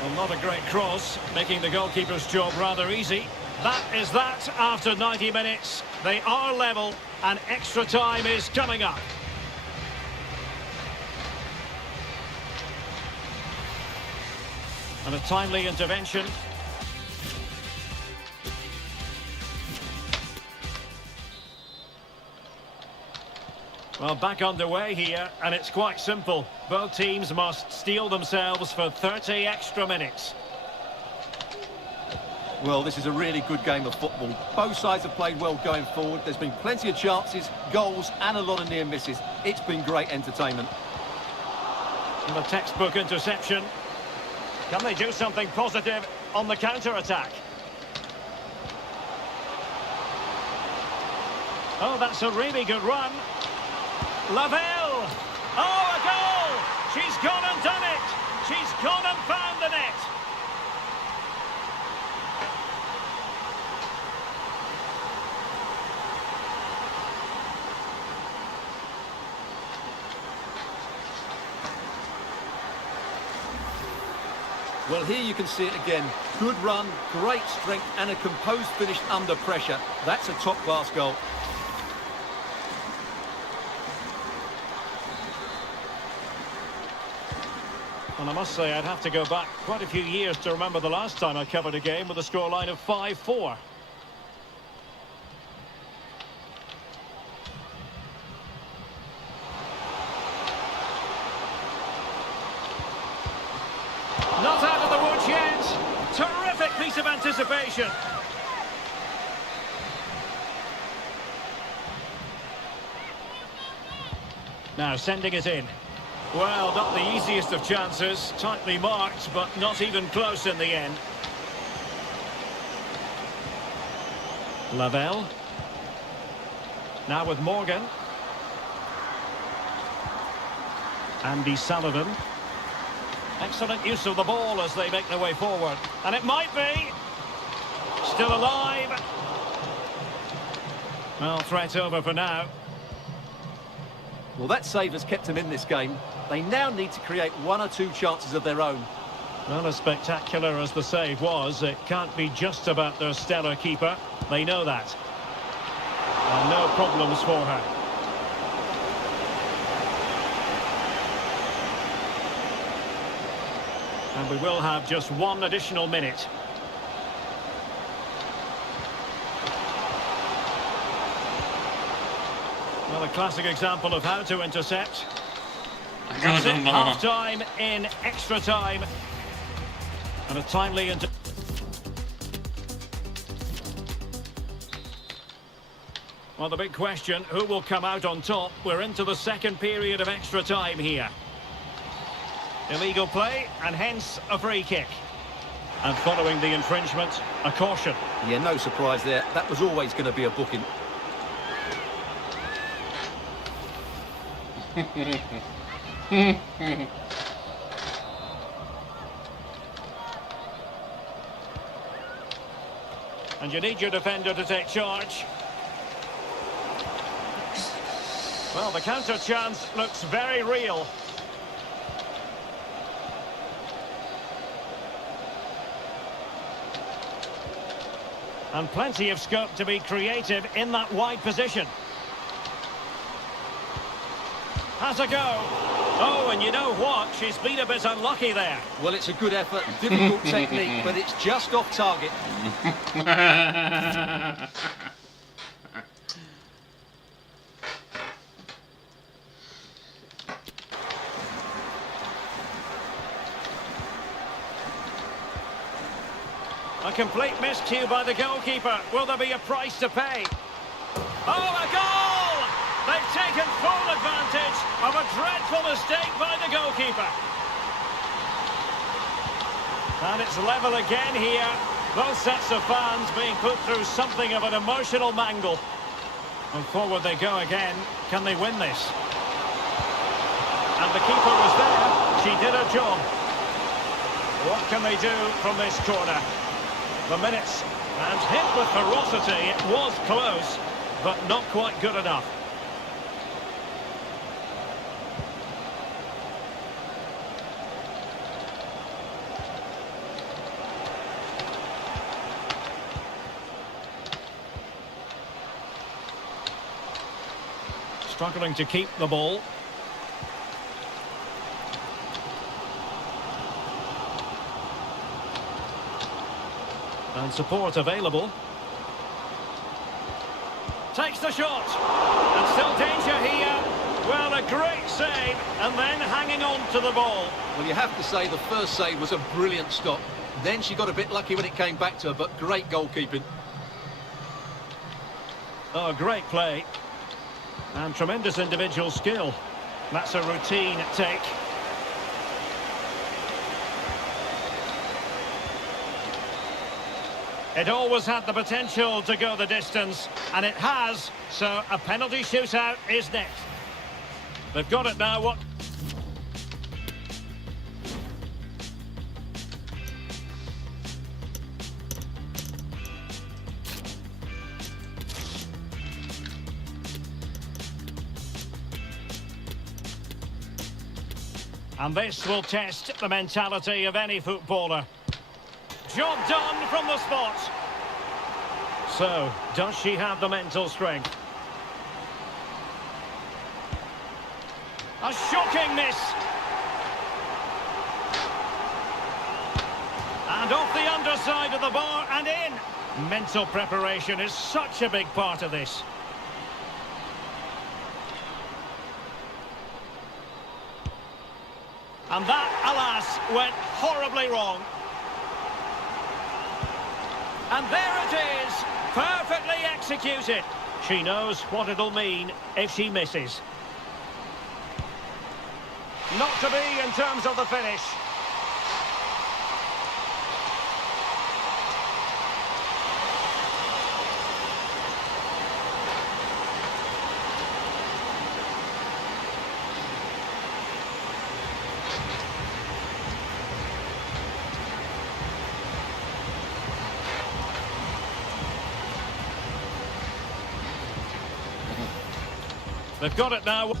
Well, not a great cross, making the goalkeeper's job rather easy. That is that after 90 minutes. They are level and extra time is coming up. And a timely intervention. Well, back underway here, and it's quite simple. Both teams must steel themselves for 30 extra minutes. Well, this is a really good game of football. Both sides have played well going forward. There's been plenty of chances, goals, and a lot of near misses. It's been great entertainment. And the textbook interception. Can they do something positive on the counter-attack? Oh, that's a really good run. Lavelle! Oh, a goal! She's gone and done it! She's gone and found the net! Well, here you can see it again. Good run, great strength, and a composed finish under pressure. That's a top-class goal. And I must say, I'd have to go back quite a few years to remember the last time I covered a game with a scoreline of 5-4. Not out of the woods yet. Terrific piece of anticipation. Now sending it in. Well, not the easiest of chances. Tightly marked, but not even close in the end. Lavelle. Now with Morgan. Andy Sullivan. Excellent use of the ball as they make their way forward. And it might be. Still alive. Well, threat over for now. Well, that save has kept them in this game. They now need to create one or two chances of their own. Well, as spectacular as the save was, it can't be just about their stellar keeper. They know that. And no problems for her. And we will have just one additional minute. Well, a classic example of how to intercept. I That's it, don't know. half-time in extra time. And a timely... Well, the big question, who will come out on top? We're into the second period of extra time here. Illegal play, and hence a free kick. And following the infringement, a caution. Yeah, no surprise there. That was always going to be a booking. And you need your defender to take charge. Well, the counter chance looks very real. And plenty of scope to be creative in that wide position. Has a go. Oh, and you know what? She's been a bit unlucky there. Well, it's a good effort, difficult technique, but it's just off target. A complete miscue by the goalkeeper. Will there be a price to pay? Oh, a goal! They've taken full advantage of a dreadful mistake by the goalkeeper. And it's level again here. Both sets of fans being put through something of an emotional mangle. And forward they go again. Can they win this? And the keeper was there. She did her job. What can they do from this corner? The minutes, and hit with ferocity. It was close, but not quite good enough. Struggling to keep the ball. And support available. Takes the shot. And still danger here. Well, a great save. And then hanging on to the ball. Well, you have to say the first save was a brilliant stop. Then she got a bit lucky when it came back to her, but great goalkeeping. Oh, great play. And tremendous individual skill. That's a routine take. It always had the potential to go the distance, and it has, so a penalty shootout is next. They've got it now, what? And this will test the mentality of any footballer. Job done from the spot. So, does she have the mental strength? A shocking miss. And off the underside of the bar and in. Mental preparation is such a big part of this. And that, alas, went horribly wrong. And there it is, perfectly executed. She knows what it'll mean if she misses. Not to be in terms of the finish. They've got it now.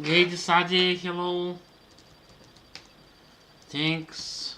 Gage Sadi, hello. Thanks.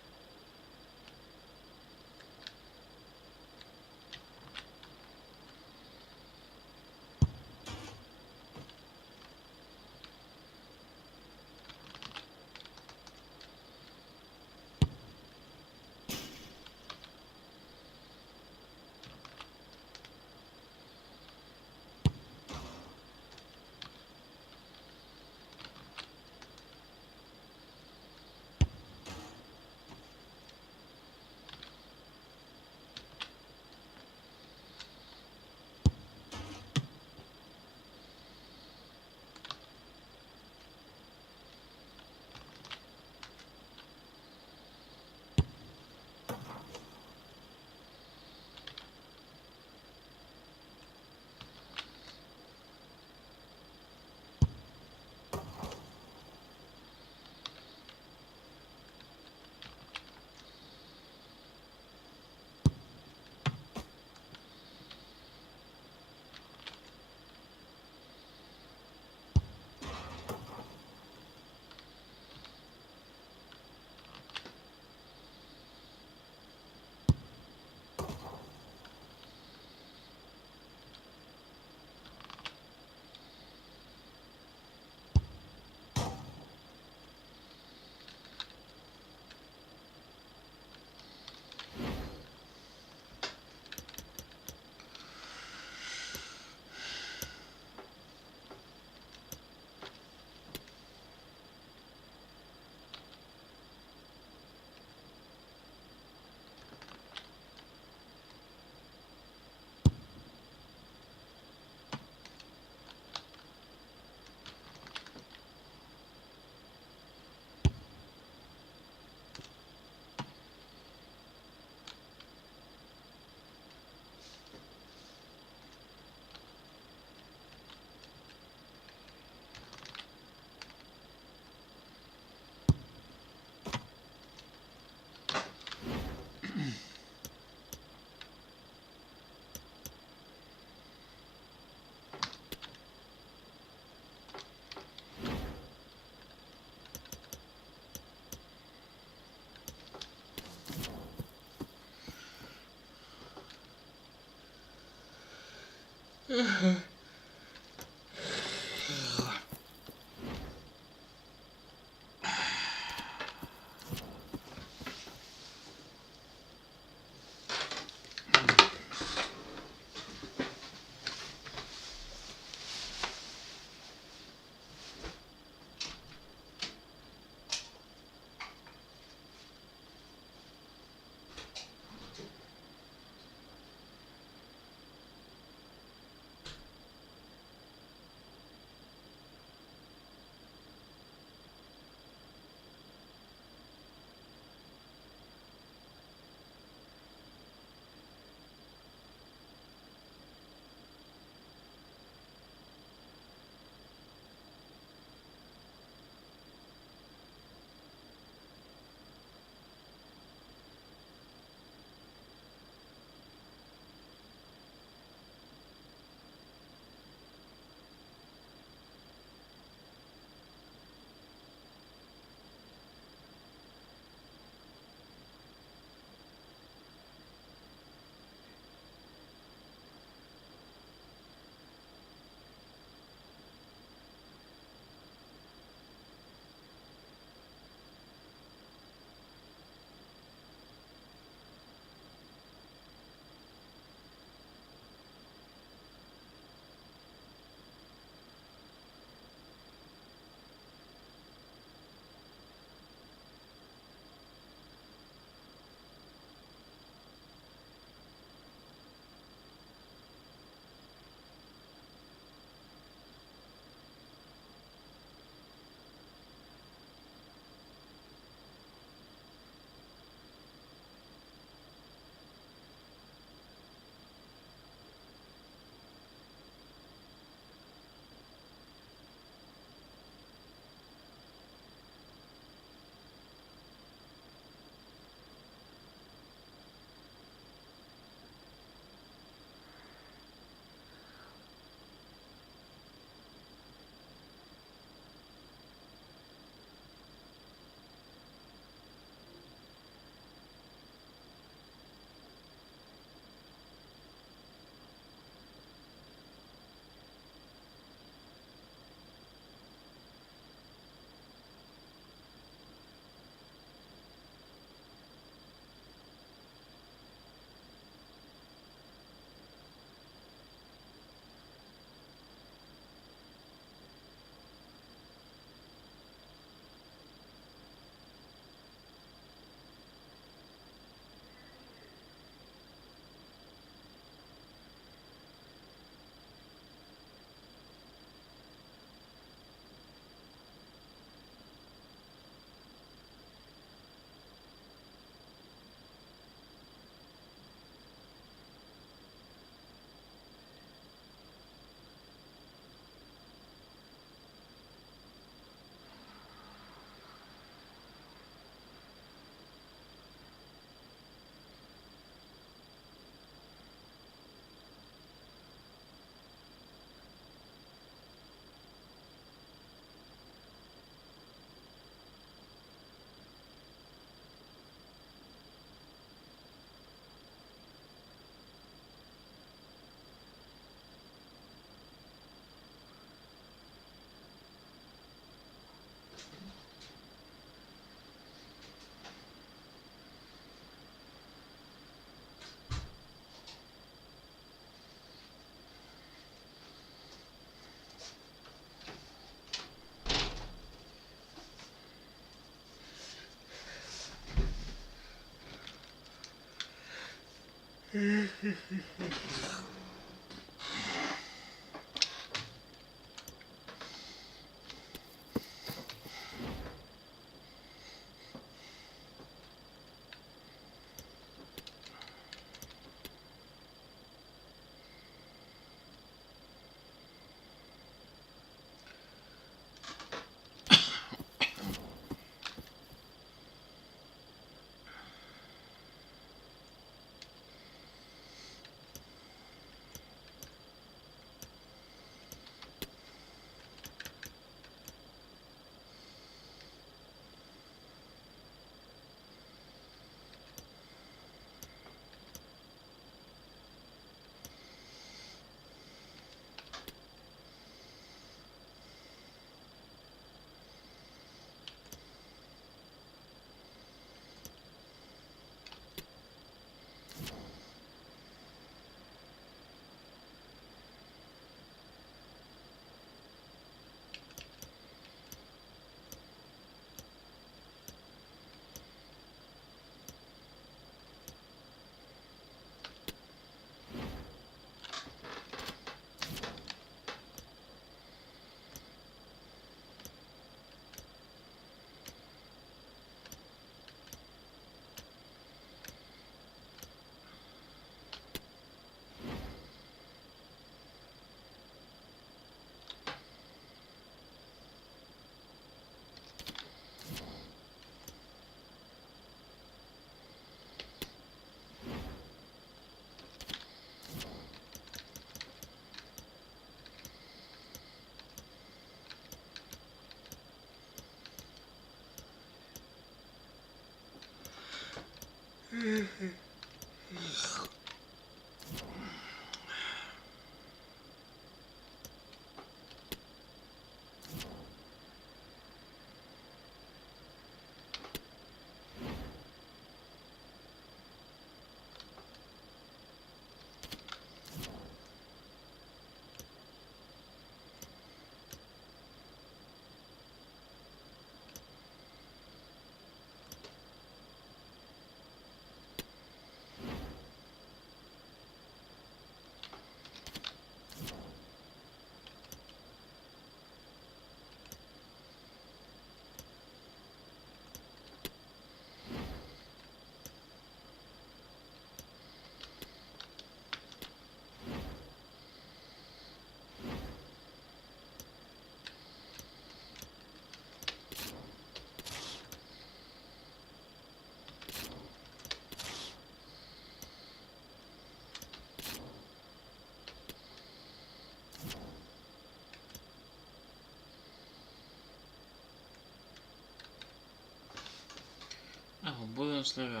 szczęśliwe.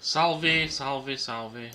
Salve, salve, salve.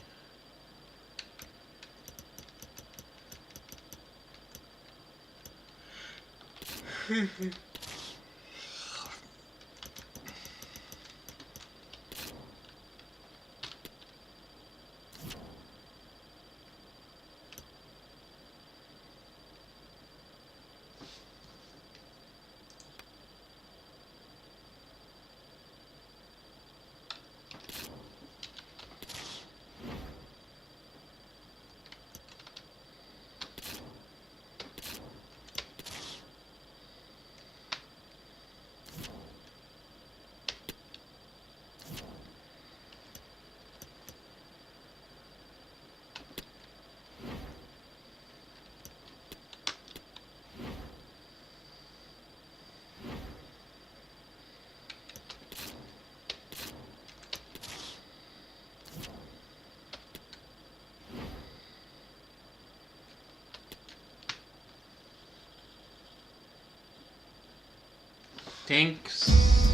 Thanks.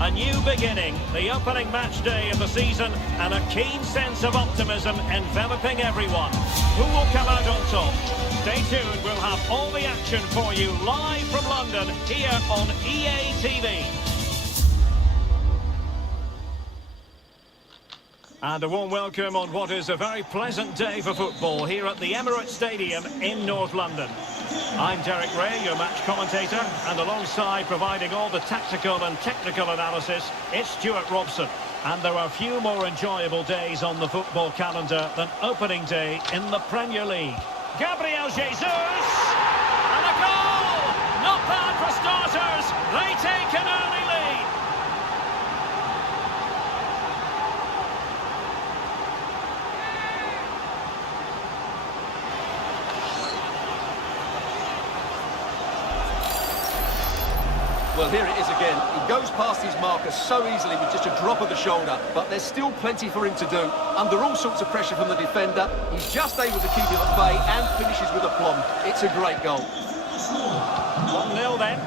A new beginning, the opening match day of the season, and a keen sense of optimism enveloping everyone. Who will come out on top? Stay tuned, we'll have all the action for you live from London, here on EA TV. And a warm welcome on what is a very pleasant day for football here at the Emirates Stadium in North London. I'm Derek Ray, your match commentator, and alongside providing all the tactical and technical analysis, it's Stuart Robson. And there are few more enjoyable days on the football calendar than opening day in the Premier League. Gabriel Jesus! And a goal! Not bad for starters. They take an early lead. Well, here it is again. He goes past his marker so easily with just a drop of the shoulder, but there's still plenty for him to do. Under all sorts of pressure from the defender, he's just able to keep him at bay and finishes with aplomb. It's a great goal. 1-0 then.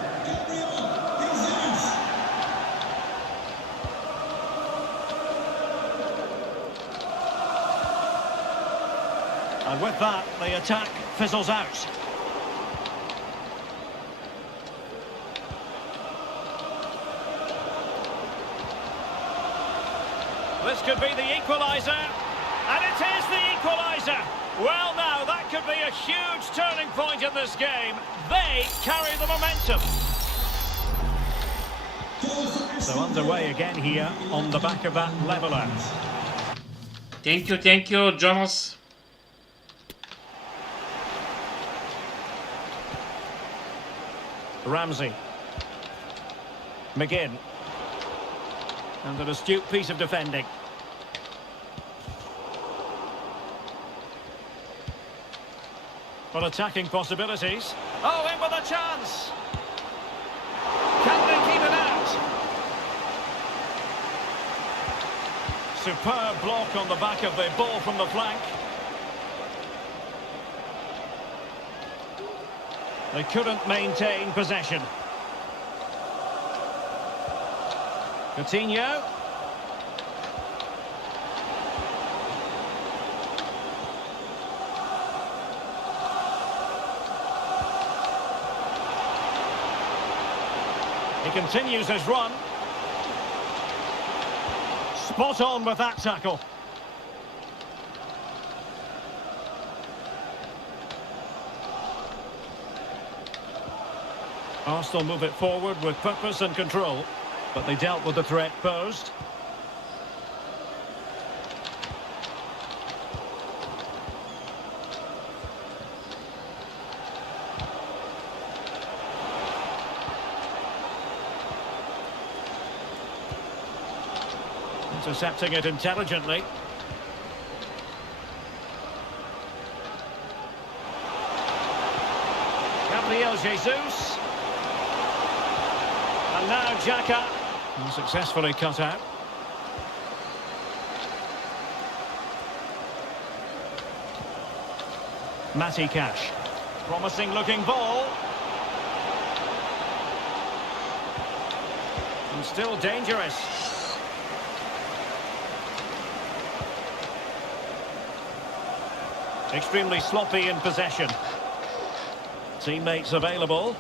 And with that, the attack fizzles out. This could be the equaliser, and it is the equaliser. Well, now, that could be a huge turning point in this game. They carry the momentum. So underway again here on the back of that leveller. Thank you, Jonas. Ramsey. McGinn. And an astute piece of defending. Well, attacking possibilities. Oh, in with a chance! Can they keep it out? Superb block on the back of the ball from the flank. They couldn't maintain possession. Coutinho. He continues his run. Spot on with that tackle. Arsenal move it forward with purpose and control, but they dealt with the threat posed. Intercepting it intelligently. Gabriel Jesus. And now Xhaka. Unsuccessfully cut out. Matty Cash. Promising looking ball. And still dangerous. Extremely sloppy in possession. Teammates available.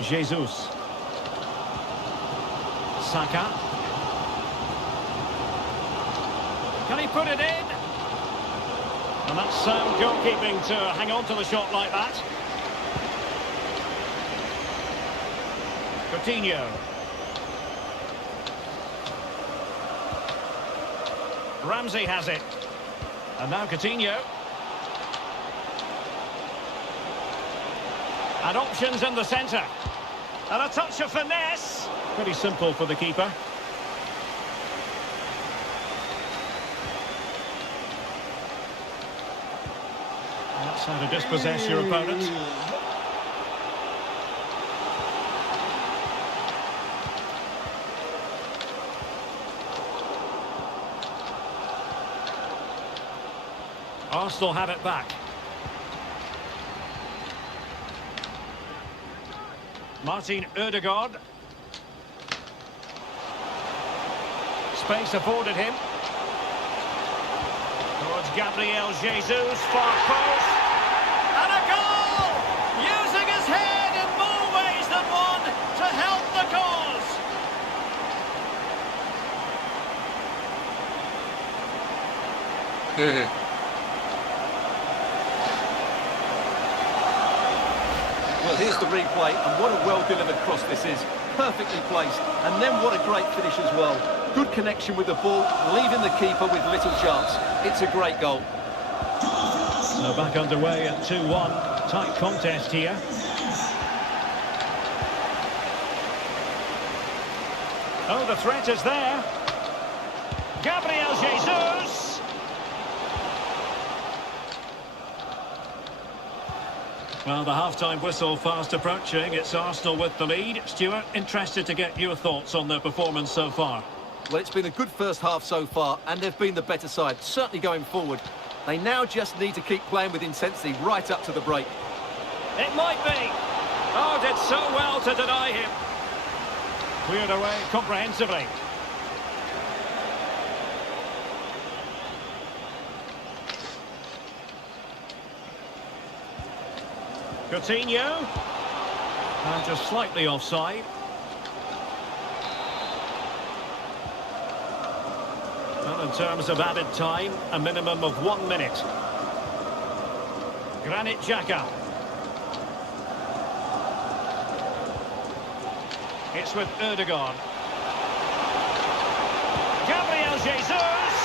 Jesus. Saka. Can he put it in? And that's sound goalkeeping to hang on to the shot like that. Coutinho. Ramsey has it. And now Coutinho. And options in the centre. And a touch of finesse. Pretty simple for the keeper. That's how to dispossess your opponent. Arsenal have it back. Martin Ødegaard. Space afforded him. Towards Gabriel Jesus, far post. And a goal! Using his head in more ways than one to help the cause. Well, here's the replay, and what a well-delivered cross this is. Perfectly placed, and then what a great finish as well. Good connection with the ball, leaving the keeper with little chance. It's a great goal. So back underway at 2-1. Tight contest here. Oh, the threat is there. Gabriel Jesus. Well, the half-time whistle fast approaching. It's Arsenal with the lead. Stuart, interested to get your thoughts on their performance so far. Well, it's been a good first half so far, and they've been the better side, certainly going forward. They now just need to keep playing with intensity right up to the break. It might be. Oh, did so well to deny him. Cleared away comprehensively. Coutinho. And just slightly offside. Well, in terms of added time, a minimum of 1 minute. Granit Xhaka. It's with Ødegaard. Gabriel Jesus!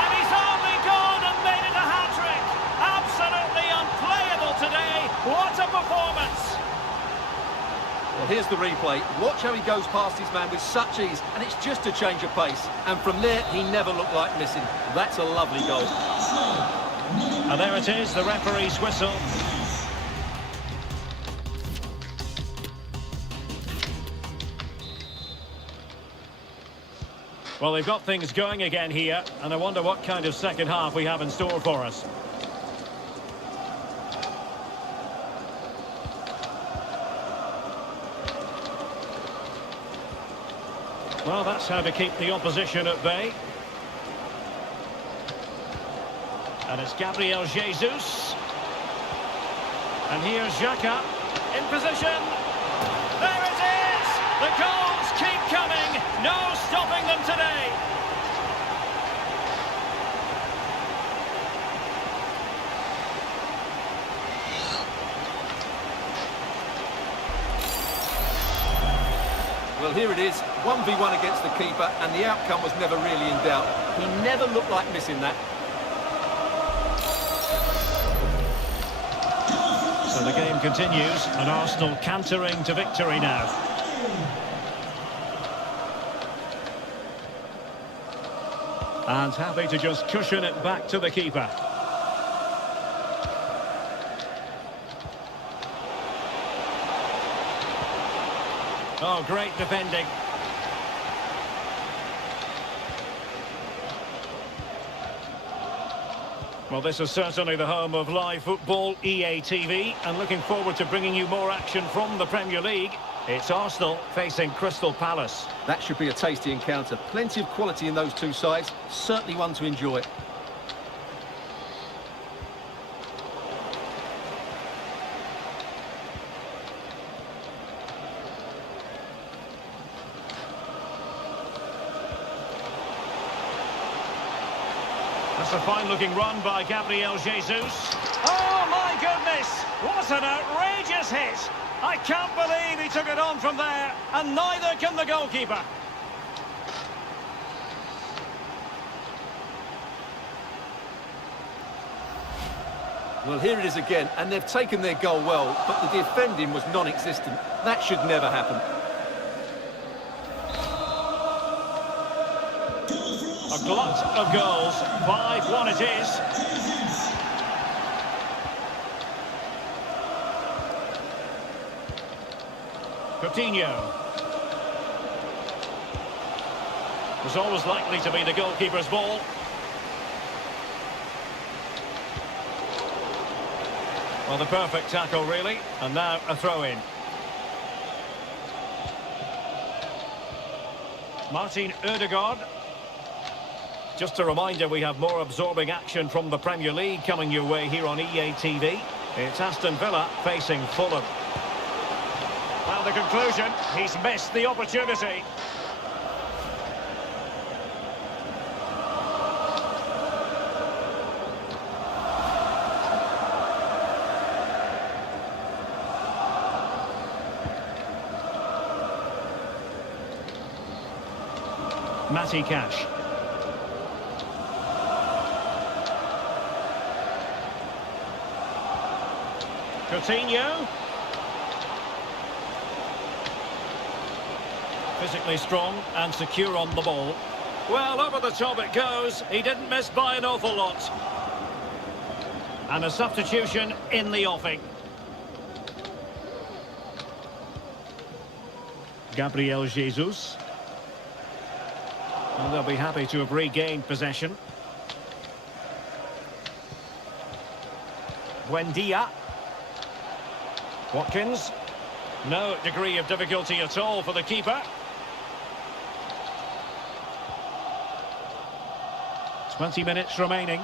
And he's only gone and made it a hat-trick! Absolutely unplayable today! What a performance! Well, here's the replay. Watch how he goes past his man with such ease, and it's just a change of pace. And from there, he never looked like missing. That's a lovely goal. And there it is, the referee's whistle. Well, they've got things going again here, and I wonder what kind of second half we have in store for us. Well, that's how to keep the opposition at bay. And it's Gabriel Jesus. And here's Xhaka in position. There it is! The goals keep coming. No stopping them today. Well, here it is, 1v1 against the keeper, and the outcome was never really in doubt. He never looked like missing that. So the game continues, and Arsenal cantering to victory now. And happy to just cushion it back to the keeper. Oh, great defending. Well, this is certainly the home of live football, EA TV, and looking forward to bringing you more action from the Premier League. It's Arsenal facing Crystal Palace. That should be a tasty encounter. Plenty of quality in those two sides. Certainly one to enjoy. That's a fine-looking run by Gabriel Jesus. Oh, my goodness! What an outrageous hit! I can't believe he took it on from there, and neither can the goalkeeper. Well, here it is again, and they've taken their goal well, but the defending was non-existent. That should never happen. A glut of goals. 5-1 it is. Coutinho. Was always likely to be the goalkeeper's ball. Well, the perfect tackle, really. And now a throw-in. Martin Ødegaard. Just a reminder, we have more absorbing action from the Premier League coming your way here on EA TV. It's Aston Villa facing Fulham. Well, the conclusion, he's missed the opportunity. Matty Cash. Coutinho. Physically strong and secure on the ball. Well, over the top it goes. He didn't miss by an awful lot. And a substitution in the offing. Gabriel Jesus. And they'll be happy to have regained possession. Buendia. Watkins. No degree of difficulty at all for the keeper. 20 minutes remaining.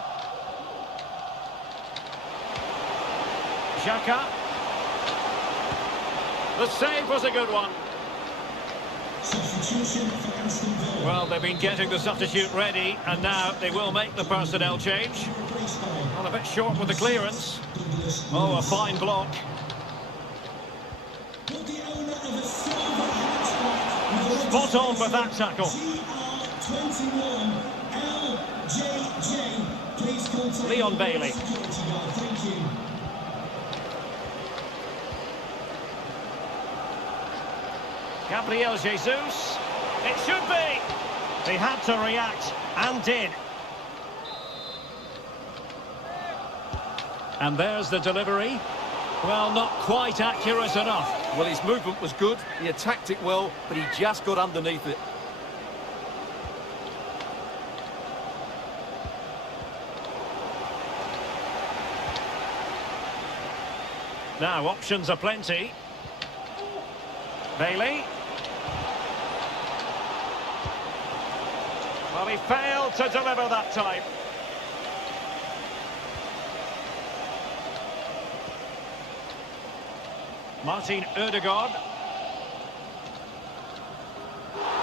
Xhaka. The save was a good one. Substitution for Aston Villa. Well, they've been getting the substitute ready, and now they will make the personnel change. Well, a bit short with the clearance. Douglas Oh, a Luiz. fine block. But the owner of a silver hatchback Spot on with that tackle. GR21 LJJ. Please contact Leon the Bailey. security guard. Thank you. Gabriel Jesus. It should be. He had to react and did. And there's the delivery. Well, not quite accurate enough. Well, his movement was good, he attacked it well, but he just got underneath it. Now, options are plenty. Bailey. Well, he failed to deliver that time. Martin Ødegaard.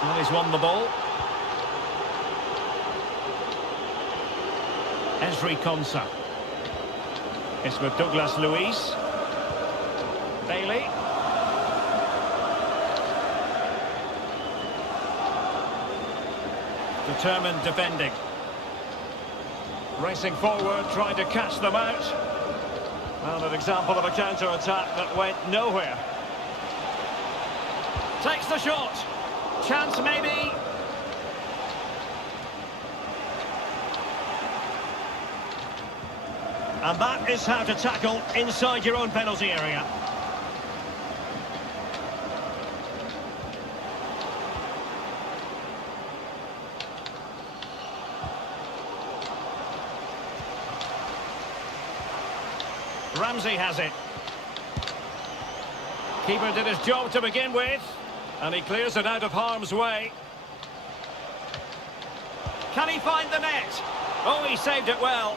Well, he's won the ball. Ezri Konsa. It's with Douglas Luiz. Bailey. Determined defending. Racing forward, trying to catch them out. Well, an example of a counter-attack that went nowhere. Takes the shot. Chance maybe. And that is how to tackle inside your own penalty area. Ramsey has it. Keeper did his job to begin with, and he clears it out of harm's way. Can he find the net? Oh, he saved it well.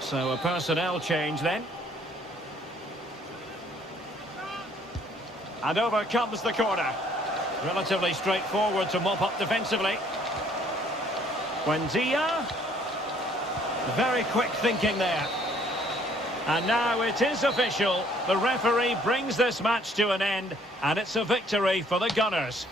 So a personnel change then. And over comes the corner. Relatively straightforward to mop up defensively. Buendia. Very quick thinking there. And now it is official. The referee brings this match to an end, and it's a victory for the Gunners.